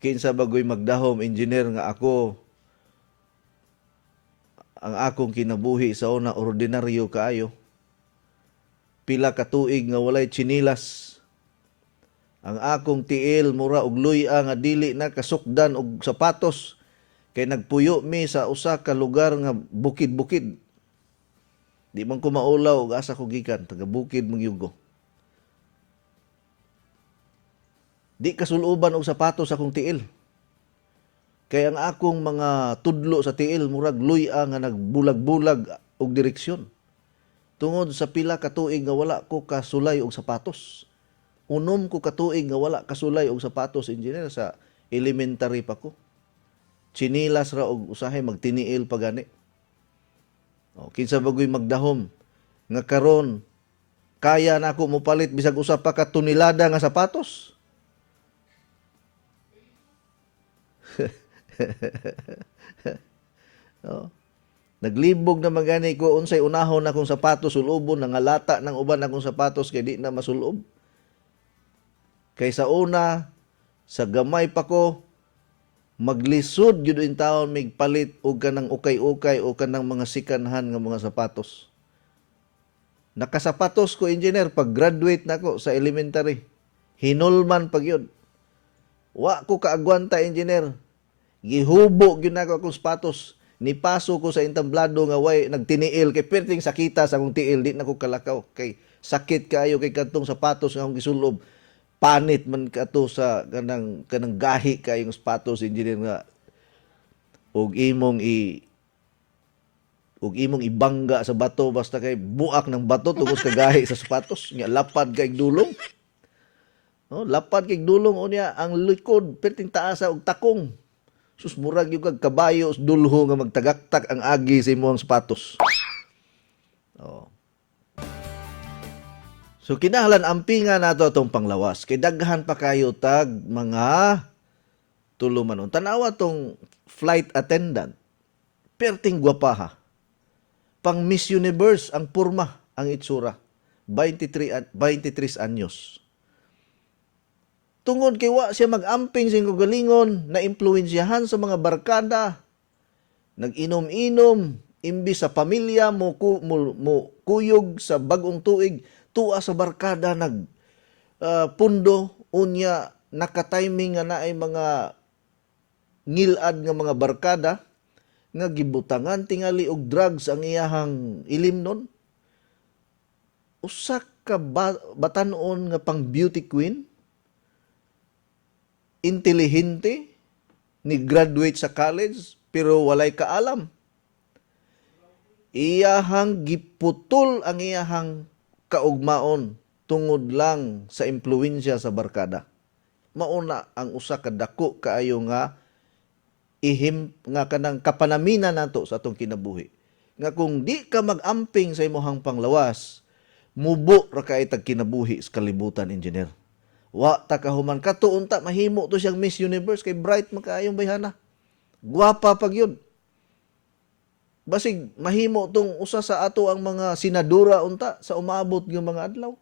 Kinsa bagoy magdahom engineer nga ako ang akong kinabuhi sa una ordinaryo kaayo. Pila ka tuig nga walay chinilas. Ang akong tiil mura og luya nga dili na kasukdan og sapatos kay nagpuyo mi sa usa ka lugar nga bukid-bukid. Di man ko maulaw og asa ko gikan, taga bukid mong yugo. Di kasuluban og sapatos akong tiil. Kay ang akong mga tudlo sa tiil murag luya nga nagbulag-bulag og direksyon. Tungod sa pila ka tuig nga wala ko kasulay og sapatos. Unom ko katuig nga wala kasulay og sapatos engineer sa elementary pa ko. Chinilas ra og usahay magtiniil pa gani. O kinsa bagoy magdahom nga karon kaya na ako mopalit bisag usa pa ka tunilada nga sapatos. O, naglibog na magani ko unsay unahon akong sapatos sulubon nangalata ng uban akong sapatos kay di na masulob. Kaysa una, sa gamay pa ko, maglisod yun in taon, may palit o kanang ukay-ukay o kanang mga sikanhan ng mga sapatos. Nakasapatos ko, engineer, pag graduate na ko sa elementary. Hinulman pag yun. Wa ko kaagwanta, engineer. Gihubo yun ako akong sapatos. Nipaso ko sa intamblado nga way nagtiniil kay perting sakita sa akong tiil, di na ko kalakaw. Kay sakit kayo kay kantong sapatos nga akong gisulob. Panit man kato sa kanang gahi kayong sapatos engineer nga og imong ug imong ibangga sa bato basta kay buak ng bato tungos kagahi sa sapatos nya lapad kay dulong. No, lapad kay dulong unya ang likod perting taasa og takong. Sus murag yung kag kabayo dulho nga magtagaktak ang agi sa imong sapatos. Oh. So kinahanglan ampingan nato atong panglawas kay daghan pa kayo tag mga tulumanon. Tanawa tong flight attendant. Perting gwapaha. Pang Miss Universe ang purma, ang itsura. 23 anyos. Tungod kay wa siya mag-amping sa kagalingon, na-impluwensyahan sa mga barkada, nag-inom-inom, imbis sa pamilya mo kuyog sa bagong tuig, tuwa sa barkada pundo, unya naka-timing nga na ay mga ngilad nga mga barkada, nga gibutangan tingali og drugs ang iyahang ilimnon. Usa ka batanon nga pang beauty queen, intelihente, ni graduate sa college pero walay kaalam. Iyahang giputol ang iyahang kaugmaon tungod lang sa impluwensya sa barkada. Mauna ang usa ka dako kaayo nga nga kanang kapanamina nato sa atong kinabuhi. Nga kung di ka mag-amping sa imong panglawas, mubo ra kay tag kinabuhi sa kalibutan, engineer. Wa ta kahuman kato unta mahimo to siyang Miss Universe kay bright man kaayong bayhana. Gwapa pag yun. Basig mahimo tong usa sa ato ang mga senadora unta sa umabot ng mga adlaw.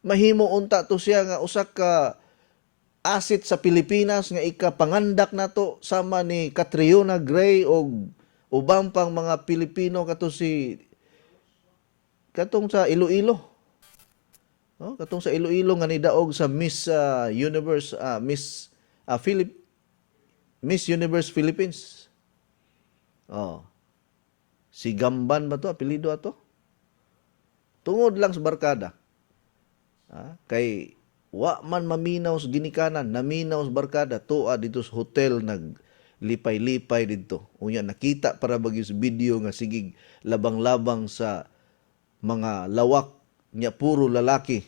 Mahimo unta to siya nga usa ka asset sa Pilipinas nga ikapangandak nato sama ni Catriona Gray o ubang pang mga Pilipino katong sa Iloilo. No? Katong sa Iloilo nga nidaog sa Miss Universe Miss Universe Philippines. Oh. Si Gamban ba to? Apelido ato? Tungod lang sa barkada. Kay wa man maminaw sa ginikanan, naminaw sa barkada, tuwa dito sa hotel, naglipay-lipay dito. Unya, nakita para bagyo sa video nga sigig labang-labang sa mga lawak niya, puro lalaki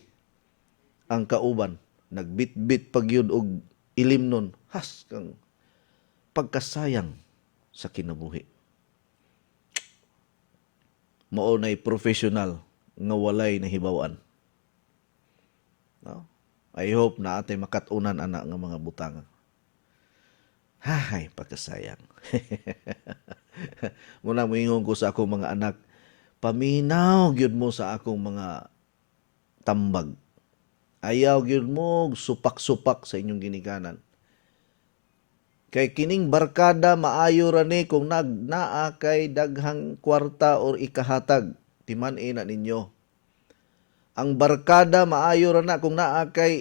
ang kauban. Nagbit-bit pagyud og ilimnon. Has kang pagkasayang sa kinabuhi. Mao nay professional nga walay nahibawan. No? I hope na atay makatunan anak ng mga butangan. Hay, pagkasayang. Muna moingon ko sa akong mga anak, paminaw gyud mo sa akong mga tambag. Ayaw gyud mo supak-supak sa inyong ginikanan. Kay kining barkada maayo ra ni kung naa kay daghang kwarta or ikahatag, timan-i na ninyo. Ang barkada maayo ra na kung naa kay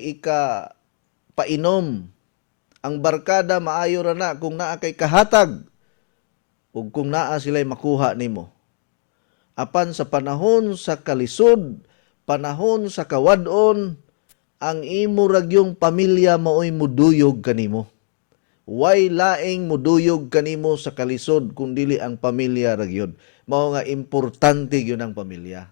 painom. Ang barkada maayo ra na kung naa kay kahatag. Ug kung naa sila'y makuha nimo. Apan sa panahon sa kalisod, panahon sa kawadon, ang imo ragyong pamilya maoy muduyog kanimo. Way laing muduyog kanimo sa kalisod kung dili ang pamilya ragyod. Mao nga importante gyud ang pamilya.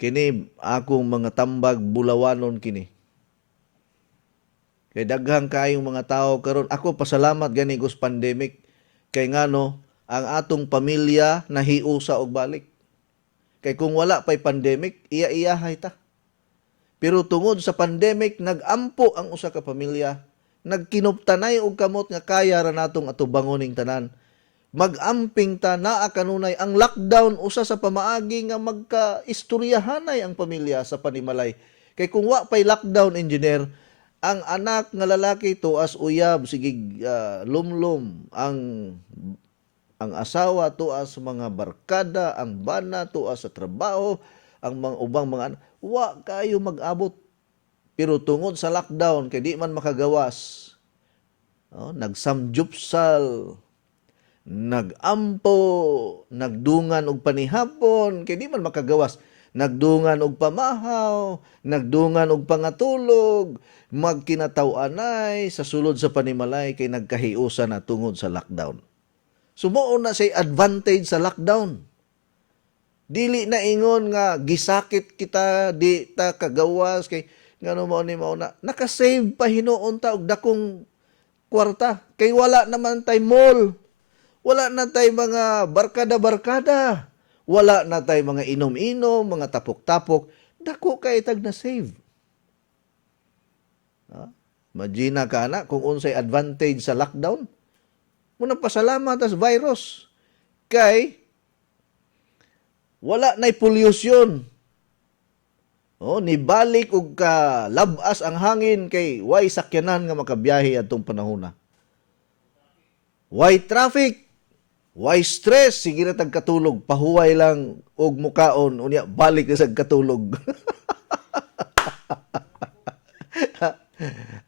Kini akong mga tambag bulawanon kini. Kay daghang kaayong mga tao karon, ako pasalamat gani gus pandemic kay ngano ang atong pamilya nahiusa og balik. Kay kung wala pay pandemic, iya-iyahay ta. Pero tungod sa pandemic nagampo ang usa ka pamilya, nagkinuptanay og kamot nga kaya ra natong atubangoning tanan. Mag-amping ta naa kanunay ang lockdown usa sa pamaagi nga magkaistoryahanay ang pamilya sa panimalay. Kay kung wa pay lockdown, engineer, ang anak nga lalaki tuas uyab sigig lumlum, ang asawa tuas mga barkada, ang bana tuas sa trabaho, ang mga ubang mga anak, wa kayo mag-abot. Pero tungod sa lockdown kay di man makagawas, nagsamjupsal, nagampo, nagdungan og panihapon, kay di man makagawas. nagdungan og pamahaw, nagdungan og pangatulog, magkinataw-anay sa sulod sa panimalay kay nagkahiusa na tungod sa lockdown. Sumuo na say advantage sa lockdown. Dili na ingon nga gisakit kita, di ta kagawas kay ngano mo ni mao na nakasave pa hinuon ta og dakong kwarta kay wala naman tay mall. Wala na tay mga barkada-barkada. Wala na tay mga inom-inom, mga tapok-tapok. Dako kay tag na save. Imagine ka na kung unsay advantage sa lockdown. Muna pasalamat as virus. Kay wala na'y pollution. Nibalik og ka labas ang hangin kay way sakyanan nga makabiyahe atong panahon na. Way traffic, way stress, sige na tagkatulog, pahuway lang og mukaon, unya balik na sa katulog.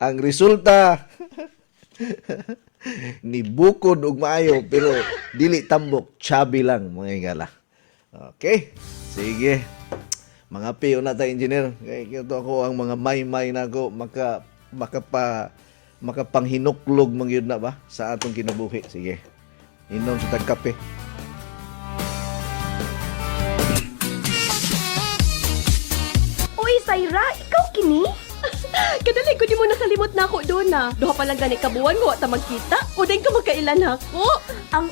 Ang resulta, ni bukod og maayo, pero dili tambok, chubby lang, mga igala. Okay, sige. Mga piyo na tayo, engineer. Kaya ito ako ang mga may-may na ako makapanghinuklog mangyud na ba sa atong kinabuhi. Sige. Inom sa tagkape. Uy, Saira, ikaw kini? Kadali ko di mo nakalimot na ako doon na. Duha pa lang gani kabuan mo at magkita. O din ka magkailan ako. Ang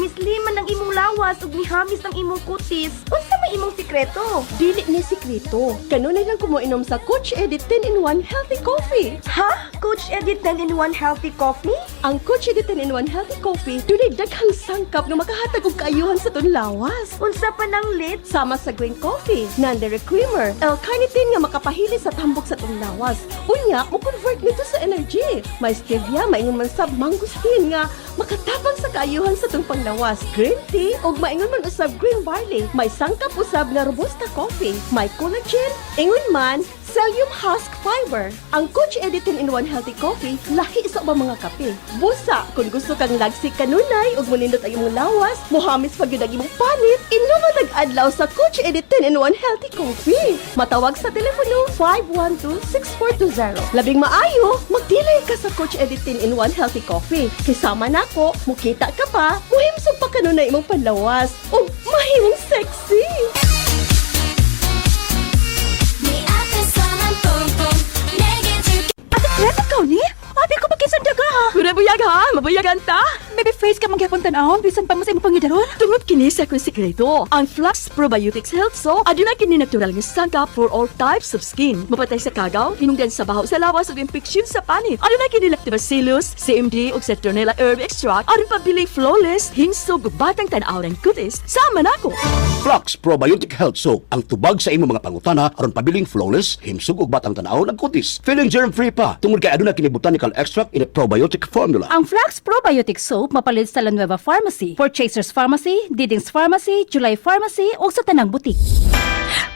Miss Liman ng imong lawas ug mihamis ng imong kutis. Unsa may imong sikreto? Dili ni sikreto. Kanunay lang ko mo inom sa Coach Edit 10-in-1 Healthy Coffee. Ha? Coach Edit 10-in-1 Healthy Coffee? Ang Coach Edit 10-in-1 Healthy Coffee dunay daghang sangkap nga makahatag og kaayuhan sa ton lawas. Unsa pa nang lit? Sama sa green coffee, non-dairy creamer, L-carnitine nga makapahili sa tambok sa ton lawas. Unya, mo convert nito sa energy. May stevia, maingon man sab mangosteen nga makatabang sa kaayuhan sa tong panglawas. Green tea ug maingon man usab green barley. May sangkap usab nga robusta coffee. May collagen, ingon man psyllium husk fiber. Ang Coach Edit 10-in-1 Healthy Coffee lahi sa ubang mga kape. Busa, kung gusto kang lagsik kanunay ug manindot ang imong lawas, mohamis pag yun ang imong panit, inom ang tag-adlaw sa Coach Edit 10-in-1 Healthy Coffee. Matawag sa telepono 512-6420. Labing maayo, magdilay ka sa Coach Edit 10-in-1 Healthy Coffee. Kisama na ko, mukita ka pa, muhimsog pa kanunay imong panlawas, ug mahimong sexy. Ate ikaw ni? Abi ko magkisan daga ha. Pura buyag ha, mabuyagan ta. Baby face ka magyapon tan-awon bisan pa mo sa imong pangidaron. Tungod kini sa akong sikreto. Ang Flux Probiotics Health Soap aduna kini natural nga sangkap for all types of skin. Mapatay sa kagaw, hinungdan sa baho sa lawas ug infeksyon sa panit. Aduna kini Lactobacillus, CMD ug Citronella herb extract aron pabili flawless, hinsog ug batang tan-awon kutis. Sama nako. Flux Probiotic Health Soap ang tubag sa imong mga pangutana aron pabiling flawless, himsog ug batang tan-aw ug kutis. Feeling germ-free pa tungod kay aduna kini botanical extract in a probiotic formula. Ang Flux Probiotic Soap mapalit sa La Nueva Pharmacy, Purchasers Pharmacy, Diding's Pharmacy, July Pharmacy ug sa tanang butik.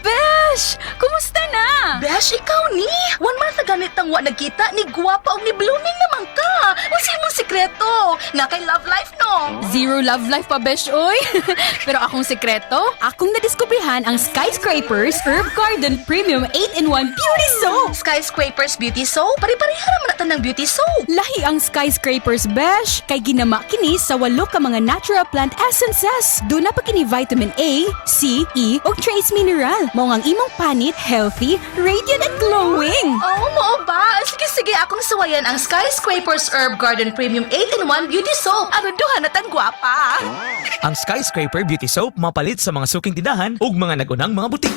Besh! Kumusta na? Besh, ikaw ni? 1 month na ganit ang nagkita ni Guwapa o ni Blooming naman ka. What's mong sikreto? Na kay love life, no? Zero love life pa, besh, oy. Pero akong sekreto, akong nadiskubrihan ang Skyscrapers Herb Garden Premium 8-in-1 Beauty Soap. Skyscrapers Beauty Soap? Pari-parihan naman natin ng beauty soap. Lahi ang Skyscrapers, besh. Kay ginama kini sa 8 ka mga natural plant essences. Doon na pa kini vitamin A, C, E, o trace mineral. Mao ang imong panit, healthy, radiant, and glowing. Oo, mo ba? Sige, akong suwayan ang Skyscrapers Herb Garden Premium 8-in-1 Beauty Soap. Aruduhan na tan gwapa. Ang Skyscraper Beauty Soap mapalit sa mga suking tindahan ug mga nagunang mga butik.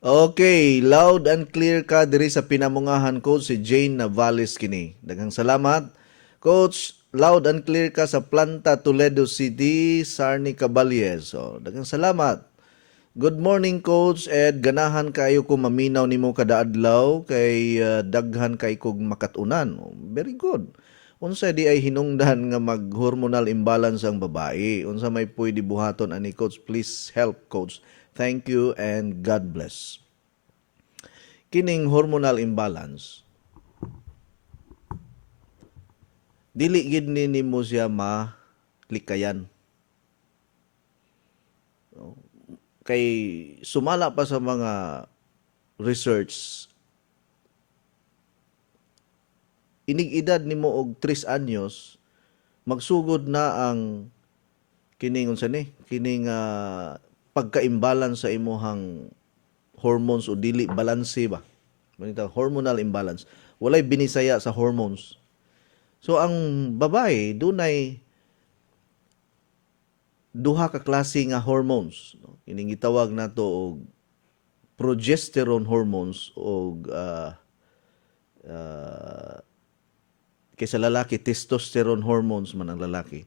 Okay, loud and clear ka diri sa pinamungahan ko si Jane Navales kini. Daghang salamat. Coach, loud and clear ka sa Planta Toledo City, Sarni Caballes. So, daghang salamat. Good morning, Coach Ed. Ganahan kayo ko maminaw nimo kada adlaw kay daghan kay kog makatunan. Very good. Unsa di ay hinungdan nga mag-hormonal imbalance ang babae? Unsa may pwede buhaton ani Coach? Please help, Coach. Thank you and God bless. Kining hormonal imbalance, dili gid nimo siya malikayan. kay sumala pa sa mga research, inig-edad nimo og 3 anyos, magsugod na ang kining unsa ni kining pagka-imbalance sa imuhang hormones o dili balanse ba, manita hormonal imbalance, walay binisaya sa hormones. So ang babae dunay duha ka klase nga hormones, no? Kining gitawag nato og progesterone hormones og kay sa lalaki testosterone hormones man ang lalaki.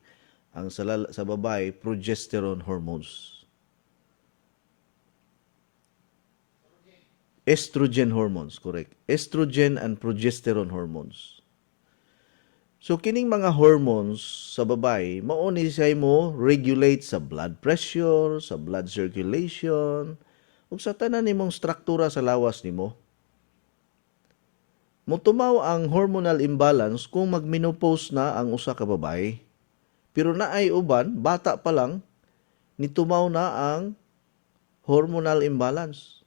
Ang sa babae progesterone hormones. Estrogen hormones, correct. Estrogen and progesterone hormones. So kining mga hormones sa babae mao ni siya mo regulate sa blood pressure, sa blood circulation, ug sa tanan nimong struktura sa lawas nimo. Motumaw ang hormonal imbalance kung magmenopause na ang usa ka babae. Pero naay uban, bata pa lang, nitumaw na ang hormonal imbalance.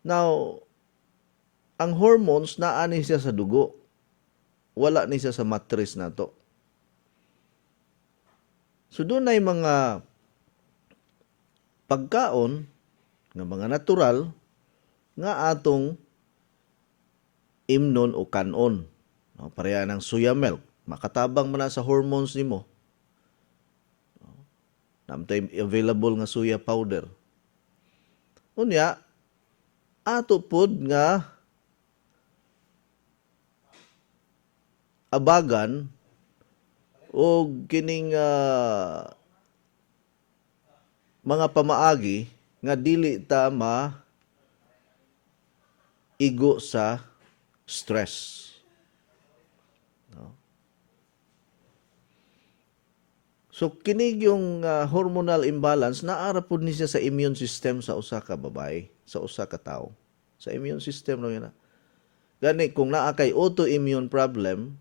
Now, ang hormones naa ni siya sa dugo. Wala ni siya sa matris nato. So doon ay mga pagkaon nga mga natural nga atong imnon o kanon. No, pareha ng soya milk. Makatabang man na sa hormones nimo. Namtay available nga soya powder. Unya, ato pod nga abagan o kining mga pamaagi nga dili ta igo sa stress. No? So kinig yung hormonal imbalance naara pud ni siya sa immune system sa usa ka babae, sa usa ka tawo. Sa immune system no yun. Gani kung naa kay autoimmune problem,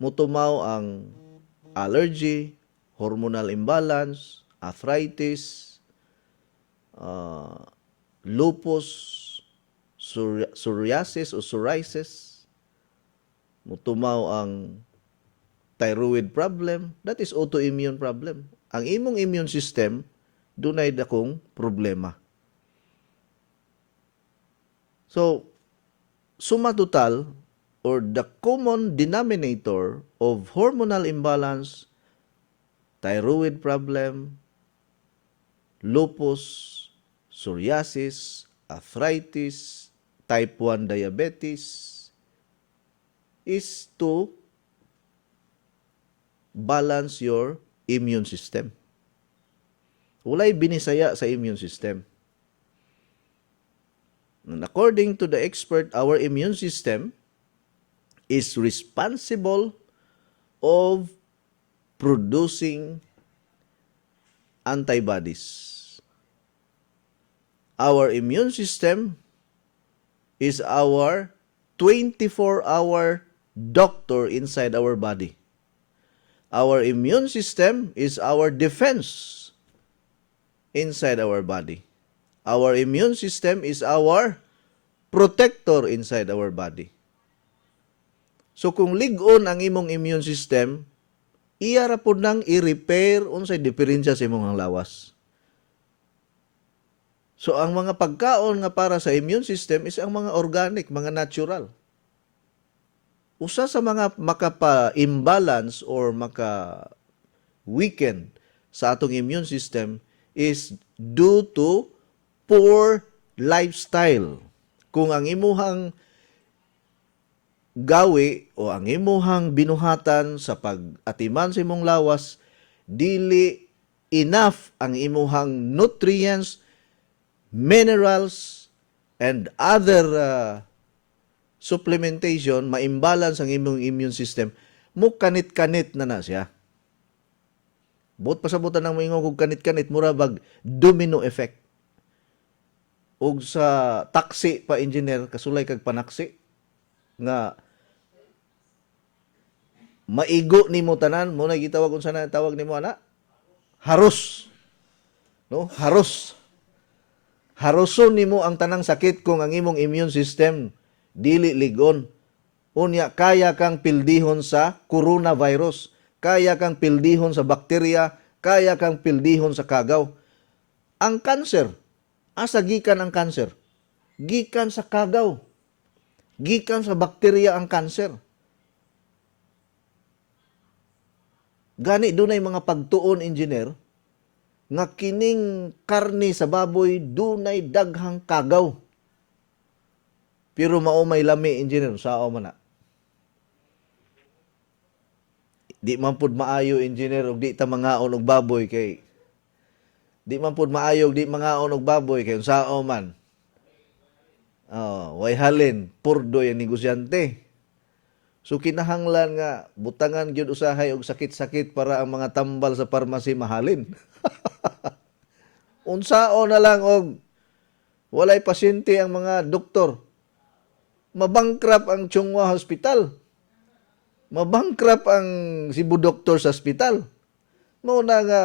mutumaw ang allergy, hormonal imbalance, arthritis, lupus, psoriasis o psoriasis, mutumaw ang thyroid problem, that is autoimmune problem. Ang imong immune system, dunay dakong problema. So, suma total, or the common denominator of hormonal imbalance, thyroid problem, lupus, psoriasis, arthritis, type 1 diabetes, is to balance your immune system. Walay binisaya sa immune system. And according to the expert, our immune system is responsible of producing antibodies. Our immune system is our 24-hour doctor inside our body. Our immune system is our defense inside our body. Our immune system is our protector inside our body. So kung lig-on ang imong immune system, iya ra pud nang i-repair unsay diferensya sa imong lawas. So ang mga pagkaon nga para sa immune system is ang mga organic, mga natural. Usa sa mga makapa-imbalance or maka-weaken sa atong immune system is due to poor lifestyle. Kung ang imuhang gawi o ang imuhang binuhatan sa pag-atiman sa imong lawas, dili enough ang imuhang nutrients, minerals, and other supplementation, ma-imbalance ang imong immune system, mukanit-kanit na siya. Buot pasabutan ng mga kung kanit-kanit, mura bag domino effect. Ug sa taxi pa engineer, kasulay kag panaksi, nga maigo ni mo tanan, mo na gitawag kung sana tawag ni mo ana, haros. No? Haros. Haroson nimo ang tanang sakit kung ang imong immune system dili ligon. Unya kaya kang pildihon sa coronavirus, kaya kang pildihon sa bakterya, kaya kang pildihon sa kagaw. Ang kanser, asa gikan ang kanser? Gikan sa kagaw. Gikan sa bakterya ang kanser. Gani dunay mga pagtuon, engineer, nga kining karni sa baboy dunay daghang kagaw. Pero mao may lami, engineer, sao man na. Di man pud maayo, engineer, og di ta mangaon og baboy kay di man pud maayo og di mangaon og baboy kay sao man. Way halin, purdoy ang negosyante. So kinahanglan nga butangan gyud usahay og sakit-sakit para ang mga tambal sa pharmacy mahalin. Unsao na lang og walay pasyente ang mga doktor. Mabangkrap ang Chunghwa Hospital. Mabangkrap ang Cebu Doctors Hospital. Mao na nga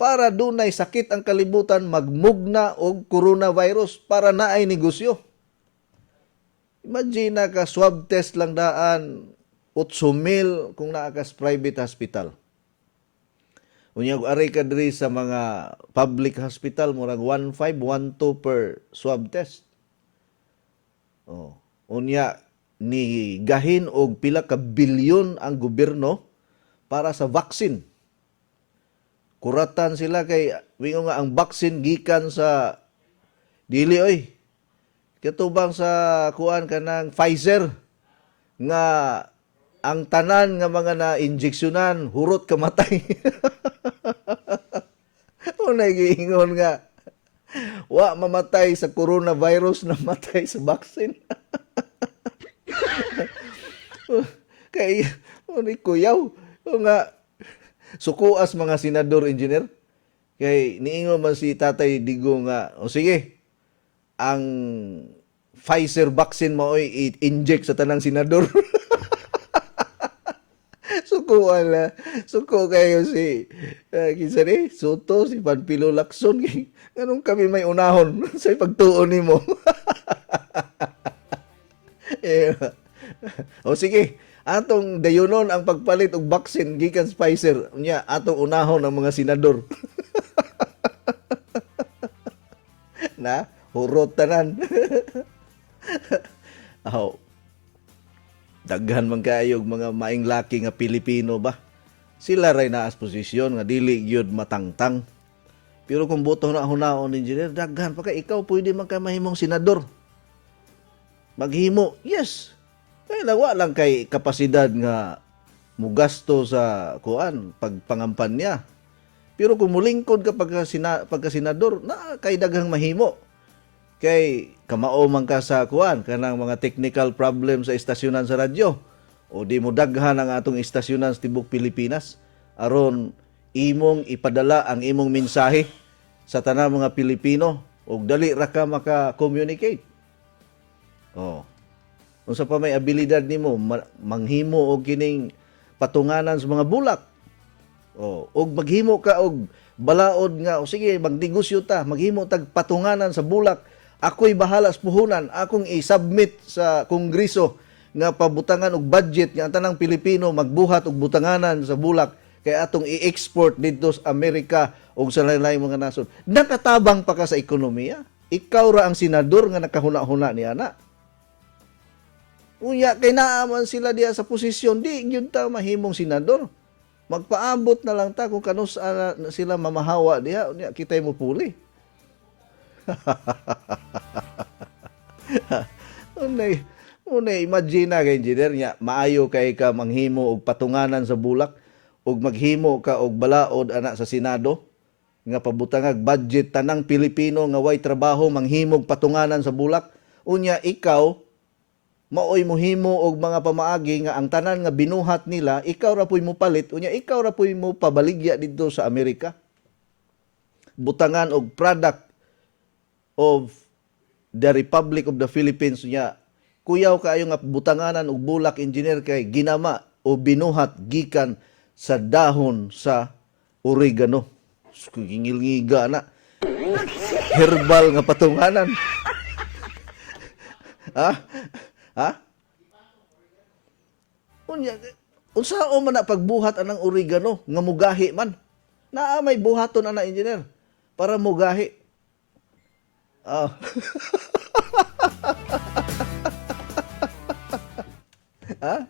para dunay sakit ang kalibutan magmugna og coronavirus para naay negosyo. Imagine na ka swab test lang daan 8,000 kung naa ka sa private hospital. Unyag ari ka diri sa mga public hospital murag 1,500, 1,200 per swab test. Unya ni gahin og pila ka bilyon ang gobyerno para sa vaccine. Kuratan sila kay wingo nga ang vaccine gikan sa dili oy. Katubang sa kuan kanang Pfizer nga ang tanan nga mga na-injeksyonan hurot kamatay. Unay giingon nga wa mamatay sa coronavirus na matay sa vaccine. Kay unay kuyaw nga sukuas mga senador, engineer. Kay niingon man si Tatay Digo nga o sige ang Pfizer vaccine mo i-inject sa tanang senador. Suko kayo si kinsa ni Soto, si Panpilo Lacson. Ganun kami may unahon sa pagtuon nimo. O sige, atong dayunon ang pagpalit og vaccine gikan sa Pfizer. Unya atong unahon ang mga senador. Na hurot tanan. Daghan man kayo mga maing laki nga Pilipino ba? Sila ray naas posisyon nga dili gyud matangtang. Pero kung boto na hunaon, engineer, daghan pa kay ikaw pwede man ka mahimong senador. Maghimo, yes. Kaya lawa lang kay kapasidad nga mugasto sa kuan pagpangampanya. Pero kung mulingkod ka pagka senador, na kay daghang mahimo. Kay kamao man ka sa kuan kanang mga technical problem sa istasyonan sa radyo o di mo daghan ang atong istasyonan sa tibuok Pilipinas aron imong ipadala ang imong mensahe sa tanang mga Pilipino ug dali ra ka maka-communicate. Unsa pa may abilidad nimo manghimo og kining patunganan sa mga bulak. Og maghimo ka og balaod nga o sige magnegosyo ta, maghimo tag patunganan sa bulak. Ako'y bahala sa puhunan, akong i-submit sa Kongreso nga pabutangan og budget nga ang tanang Pilipino magbuhat og butanganan sa bulak kay atong i-export dito sa Amerika o sa lain-lain mga nasod. Nakatabang pa ka sa ekonomiya. Ikaw ra ang senador nga nakahuna-huna ni ana. Unya kay naaman sila diya sa posisyon, di gyud ta mahimong senador. Magpaabot na lang ta kung kanus sila mamahawa diha, unya kitay mo puli. Unay imagine na kay engineer niya maayo kay ka manghimo og patunganan sa bulak ug maghimo ka og balaod ana sa Senado nga pabutangag budget tanang Pilipino nga way trabaho manghimog patunganan sa bulak. Unya ikaw maoy mohimo og mga pamaagi nga ang tanan nga binuhat nila ikaw ra puy mo palit, unya ikaw ra puy mo pabaligya didto sa Amerika. Butangan og product of the Republic of the Philippines niya. Kuyaw kaayo nga butanganan og bulak, engineer, kay ginama o binuhat gikan sa dahon sa oregano. Ngingil-ngiga na. Herbal nga patunganan. Ha? Ha? Unya, unsao man na pagbuhat anang oregano nga mugahi man. Naa may buhaton ana engineer para mugahi. Ah. Ha?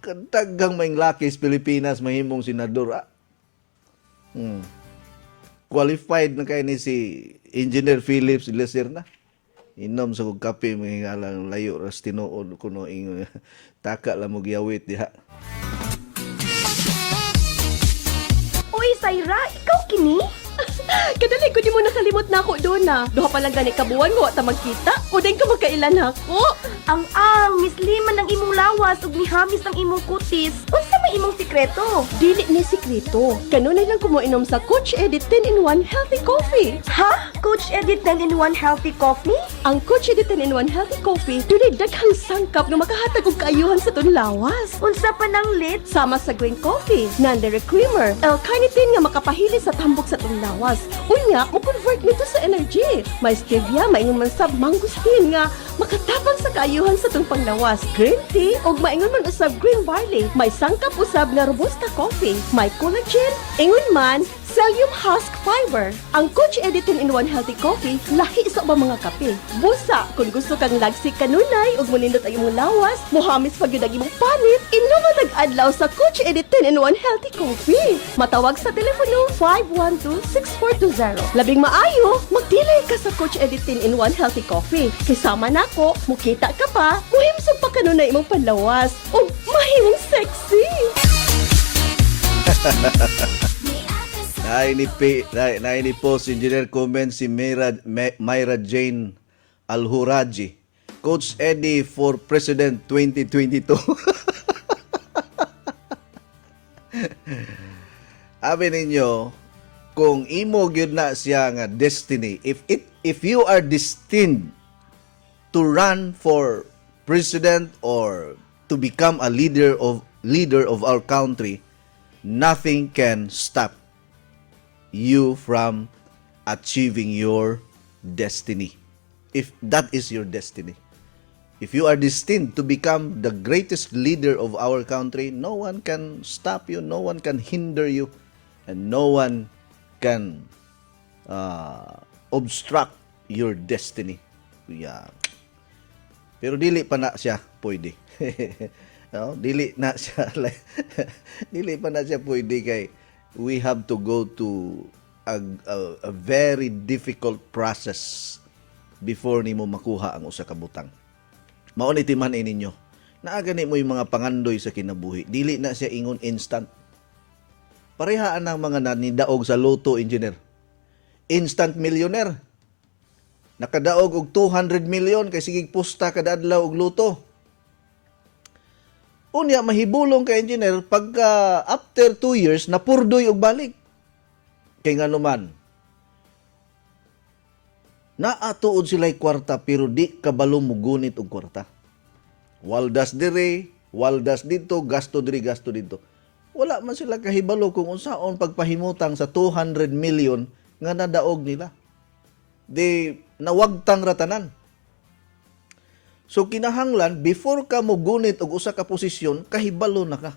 Kadagang maing lakis Pilipinas mahimong senador. Qualified na kay ni si Engineer Philips Leser na. Inom sa kong kape, may ngalang layo, ras tinuod kuno ing taka lang mo giyawit diha. Uy, Saira, ikaw kini? Kadali ko di mo nakalimot na ako doon na. Duha pa lang gani kabuan mo at magkita. O din ka magkailan ako. Miss Liman ng imong lawas ug mihamis ng imong kutis. Unsa may imong sikreto? Dili ni sikreto. Kanunay lang ko mo inom sa Coach Edit 10-in-1 Healthy Coffee. Ha? Coach Edit 10-in-1 Healthy Coffee? Ang Coach Edit 10-in-1 Healthy Coffee dunay daghang sangkap nga makahatag og kaayuhan sa tun lawas. Unsa pa nang lit? Sama sa green coffee, non-dairy creamer, L-carnitine nga makapahili sa tambok sa tun lawas. Unya, mo convert nito sa energy. May stevia, maingon man sab mangosteen nga makatabang sa kaayuhan sa tong panglawas. Green tea ug maingon man usab green barley. May sangkap usab nga robusta coffee. May collagen, ingon man psyllium husk fiber. Ang Coach Edit 10-in-1 Healthy Coffee lahi sa ubang mga kape. Busa kung gusto kang lagsik kanunay ug munindot ang imong lawas, mohamis pag yun ang imong panit, inom adlaw sa Coach Edit 10-in-1 Healthy Coffee. Matawag sa telepono 512-6420. Labing maayo, magdilay ka sa Coach Edit 10-in-1 Healthy Coffee. Kisama nako, mukita ka pa, muhimsog pa kanunay imong panlawas ug mahimong sexy. Naini post engineer comment si Myra Jane Alhuraji. Coach Eddie for President 2022. Abi ninyo, kung imo gyud na siya nga destiny, if you are destined to run for president or to become a leader of our country, nothing can stop you from achieving your destiny. If that is your destiny. If you are destined to become the greatest leader of our country, no one can stop you, no one can hinder you, and no one can obstruct your destiny. Yeah. Pero dili pa na siya pwede. No? Dili pa na siya pwede kay we have to go to a very difficult process before nimo makuha ang usa ka butang. Mao ni timan ninyo. Naagani mo yung mga pangandoy sa kinabuhi. Dili na siya ingon instant. Parehaan ang mga nanidaog sa loto, engineer. Instant millionaire. Nakadaog og 200 million kay sigig pusta kada adlaw og loto. Unya mahibulong ka engineer pagka after 2 years napurdoy og balik. Kay nganuman naatuod sila'y kwarta pero di kabalo mugunit og kwarta. Waldas dire, waldas dito, gasto dire, gasto dito. Wala man sila kahibalo kung unsaon pagpahimutang sa 200 million nga nadaog nila. Di nawagtang ratanan. So kinahanglan before ka mo gunit og usa ka posisyon, kahibalo na ka.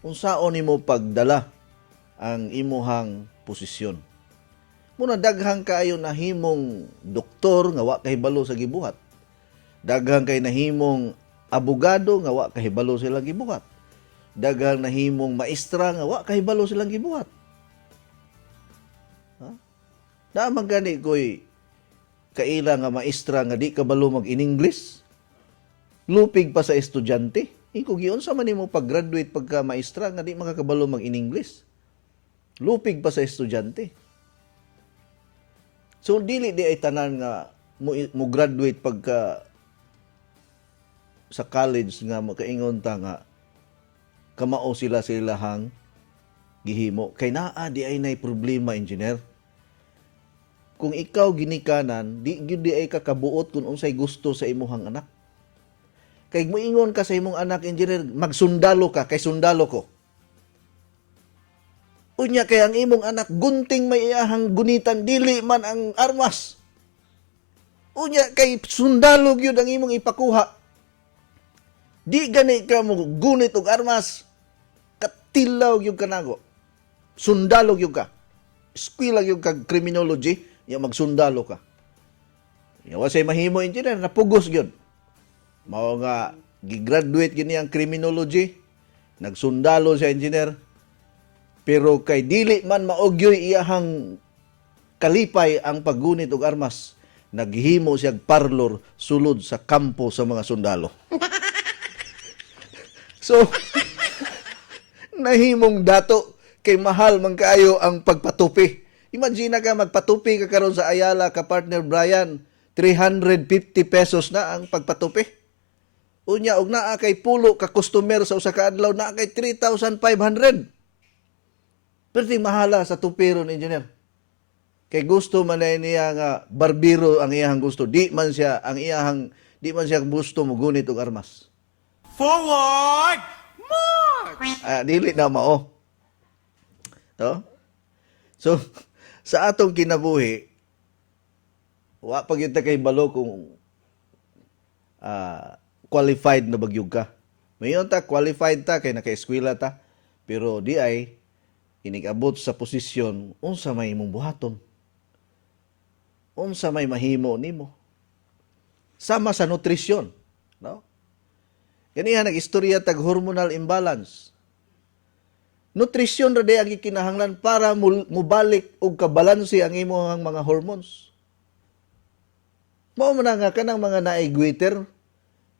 Unsaon nimo pagdala ang imuhang posisyon. Muna daghang kaayo nahimong doktor nga wa kahibalo sa gibuhat. Daghang kay nahimong abogado nga wa kahibalo sila gibuhat. Daghang nahimong maestra nga wa kahibalo silang gibuhat. Ha? Naman gani koy kaila nga maestra nga di kabalo mag-in-English. Lupig pa sa estudyante. Iko giyon sa man nimo pag-graduate pagka maestra nga di makakabalo mag-in-English. Lupig pa sa estudyante. So dili di ay tanan nga mo graduate pagka sa college nga makaingon ta nga kamao sila sa ilahang gihimo. Kay naa di ay nay problema, engineer. Kung ikaw ginikanan, di ay kakabuot kung unsay gusto sa imuhang anak. Kay moingon ka sa imong anak, engineer, magsundalo ka, kay sundalo ko. Unya kay ang imong anak gunting may iyahang gunitan dili man ang armas. Unya kay sundalo gyud ang imong ipakuha. Di gani ka mo gunit og armas. Katilaw gyud kanago. Sundalo gyud ka. Eskwela gyud ka criminology, ya magsundalo ka. Ya wa say mahimo engineer napugos gyud. Mao nga gigraduate gini ang criminology, nagsundalo sa engineer. Pero kay dili man maogyoy iyahang kalipay ang paggunit og armas, naghimo siya parlor sulod sa kampo sa mga sundalo. So, nahimong dato kay mahal man kaayo ang pagpatupi. Imagine ka magpatupi ka karon sa Ayala ka partner Brian, 350 pesos na ang pagpatupi. Unya og naa kay pulo ka customer sa usa ka adlaw naa kay 3,500. Pero mahala sa tupiron engineer. Kay gusto man na niya nga barbero ang iyang gusto. Di man siya gusto mo gunit og armas. Forward! March! Dili na mao. No? So, sa atong kinabuhi, wa pa gyud ta kay balo kung qualified na bagyog ka. Mayon ta qualified ta kay naka-eskwela ta, pero di ay inigabot sa posisyon unsa may imong buhaton. Unsa may mahimo nimo. Sama sa nutrisyon, no? Ganiha nag-istorya tag hormonal imbalance. Nutrisyon ra day ang gikinahanglan para mubalik og kabalanse ang imong mga hormones. Mao man nga kanang mga naay goiter,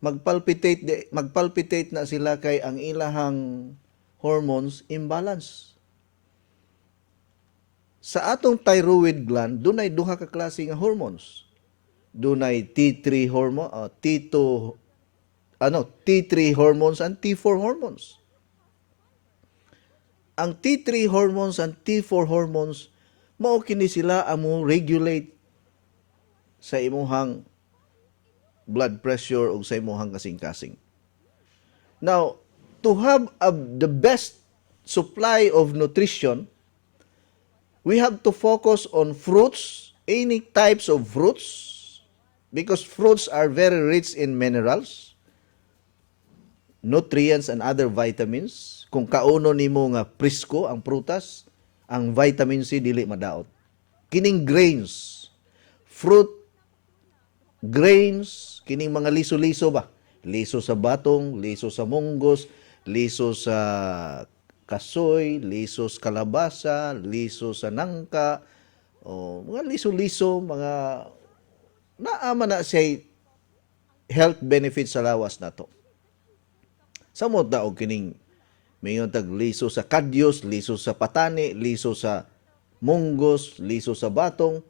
magpalpitate na sila kay ang ilahang hormones imbalance. Sa atong thyroid gland, dunay duha ka klase nga hormones. Dunay T3 hormone, T3 hormones and T4 hormones. Ang T3 hormones and T4 hormones mao kini sila amo regulate sa imong blood pressure o sa imong kasing-kasing. Now, to have the best supply of nutrition, we have to focus on fruits, any types of fruits, because fruits are very rich in minerals, nutrients, and other vitamins. Kung kauno nimo nga prisko ang prutas, ang vitamin C dili madaot. Kining grains, fruit, grains, kining mga liso-liso ba? Liso sa batong, liso sa munggos, liso sa kasoy, liso sa kalabasa, liso sa nangka, mga liso-liso, mga naama na siya health benefits sa lawas na to. Samot na og kining mayon tag liso sa kadyos, liso sa patani, liso sa munggos, liso sa batong.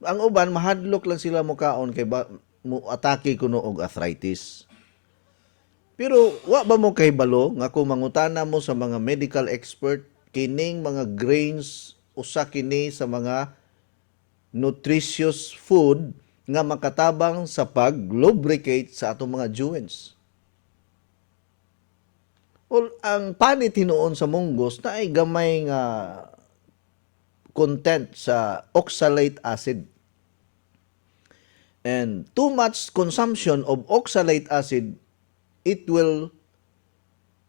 Ang uban mahadlok lang sila mukaon kay mo atake kuno og arthritis. Pero wa ba mo kay balo nga kung mangutana mo sa mga medical expert kining mga grains usa kini sa mga nutritious food nga makatabang sa pag-lubricate sa atong mga joints. Well, ang panit hinuon sa munggos na ay gamay nga content sa oxalate acid. And too much consumption of oxalate acid, it will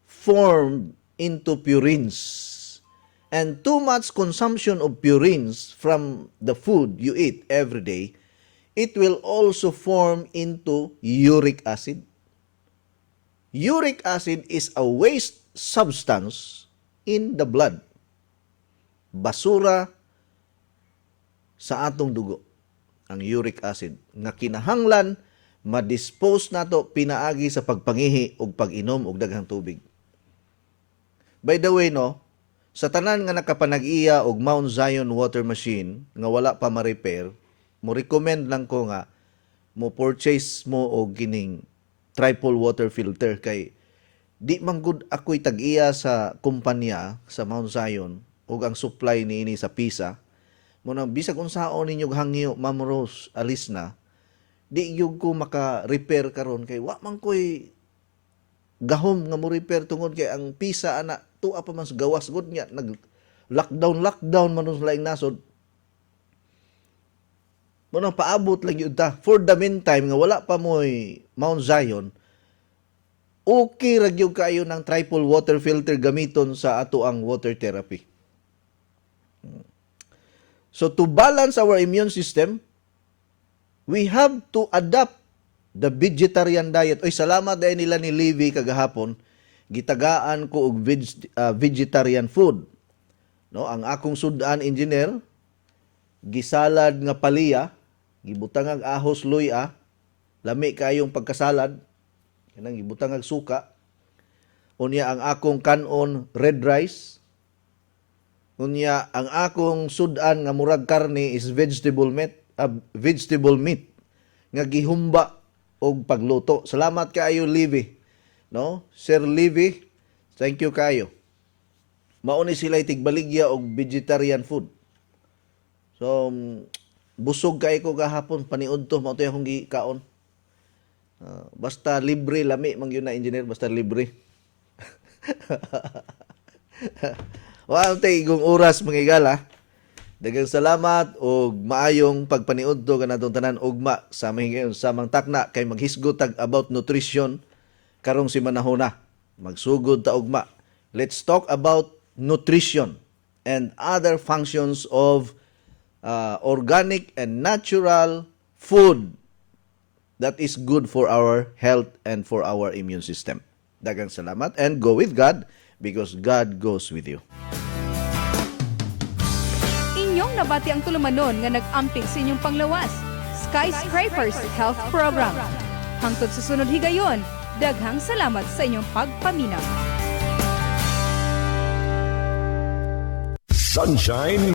form into purines. And too much consumption of purines from the food you eat every day, it will also form into uric acid. Uric acid is a waste substance in the blood. Basura sa atong dugo, ang uric acid, nga kinahanglan ma-dispose nato pinaagi sa pagpangihi o pag-inom og daghang tubig. By the way, no, sa tanan nga nakapanag-iya og Mount Zion water machine nga wala pa ma-repair, mo recommend lang ko nga mo purchase mo og kining triple water filter kay di man gud ako'y tag-iya sa kumpanya sa Mount Zion ug ang supply niini sa Pisa mo nang bisag unsaon ninyo hangyo Ma'am Rose alis na di gyud ko maka-repair karon kay wa man ko'y gahom nga mo repair tungod kay ang Pisa ana tuwa pa man sa gawas gud nya lockdown man sa laing nasod. Munang paabot lang yun ta. For the meantime, nga wala pa mo'y Mount Zion, okay ra gyud kayo ng triple water filter gamiton sa ato ang water therapy. So to balance our immune system, we have to adapt the vegetarian diet. Oy, salamat dahil nila ni Livy kagahapon, gitagaan ko og vegetarian food. No, ang akong sudan engineer gisalad nga palaya, gibutang ang ahos luya, lami kayong pagkasalad, kanang gibutang ang suka. Unya ang akong kanon red rice. Unya ang akong sudan nga murag karne is vegetable meat nga gihumba og pagluto. Salamat kaayo Livy. No? Sir Livy, thank you kayo. Mauni sila tigbaligya og vegetarian food. So busog kay ko gahapon paniud to mao to akong gikaon. Basta libre lami man gyud na engineer, basta libre. Wa tay igong oras mga igala. Daghang salamat og maayong pagpaniud to kanatong tanan ugma sa mahingayon samang takna kay maghisgot tag about nutrition karong si manahona. Magsugod ta ugma. Let's talk about nutrition and other functions of organic and natural food that is good for our health and for our immune system. Daghang salamat and go with God because God goes with you. Inyong nabati ang tulumanon nga nag-amping sa inyong panglawas. Skyscrapers Health Program. Hangtod sa sunod higayon, daghang salamat sa inyong pagpaminaw. Sunshine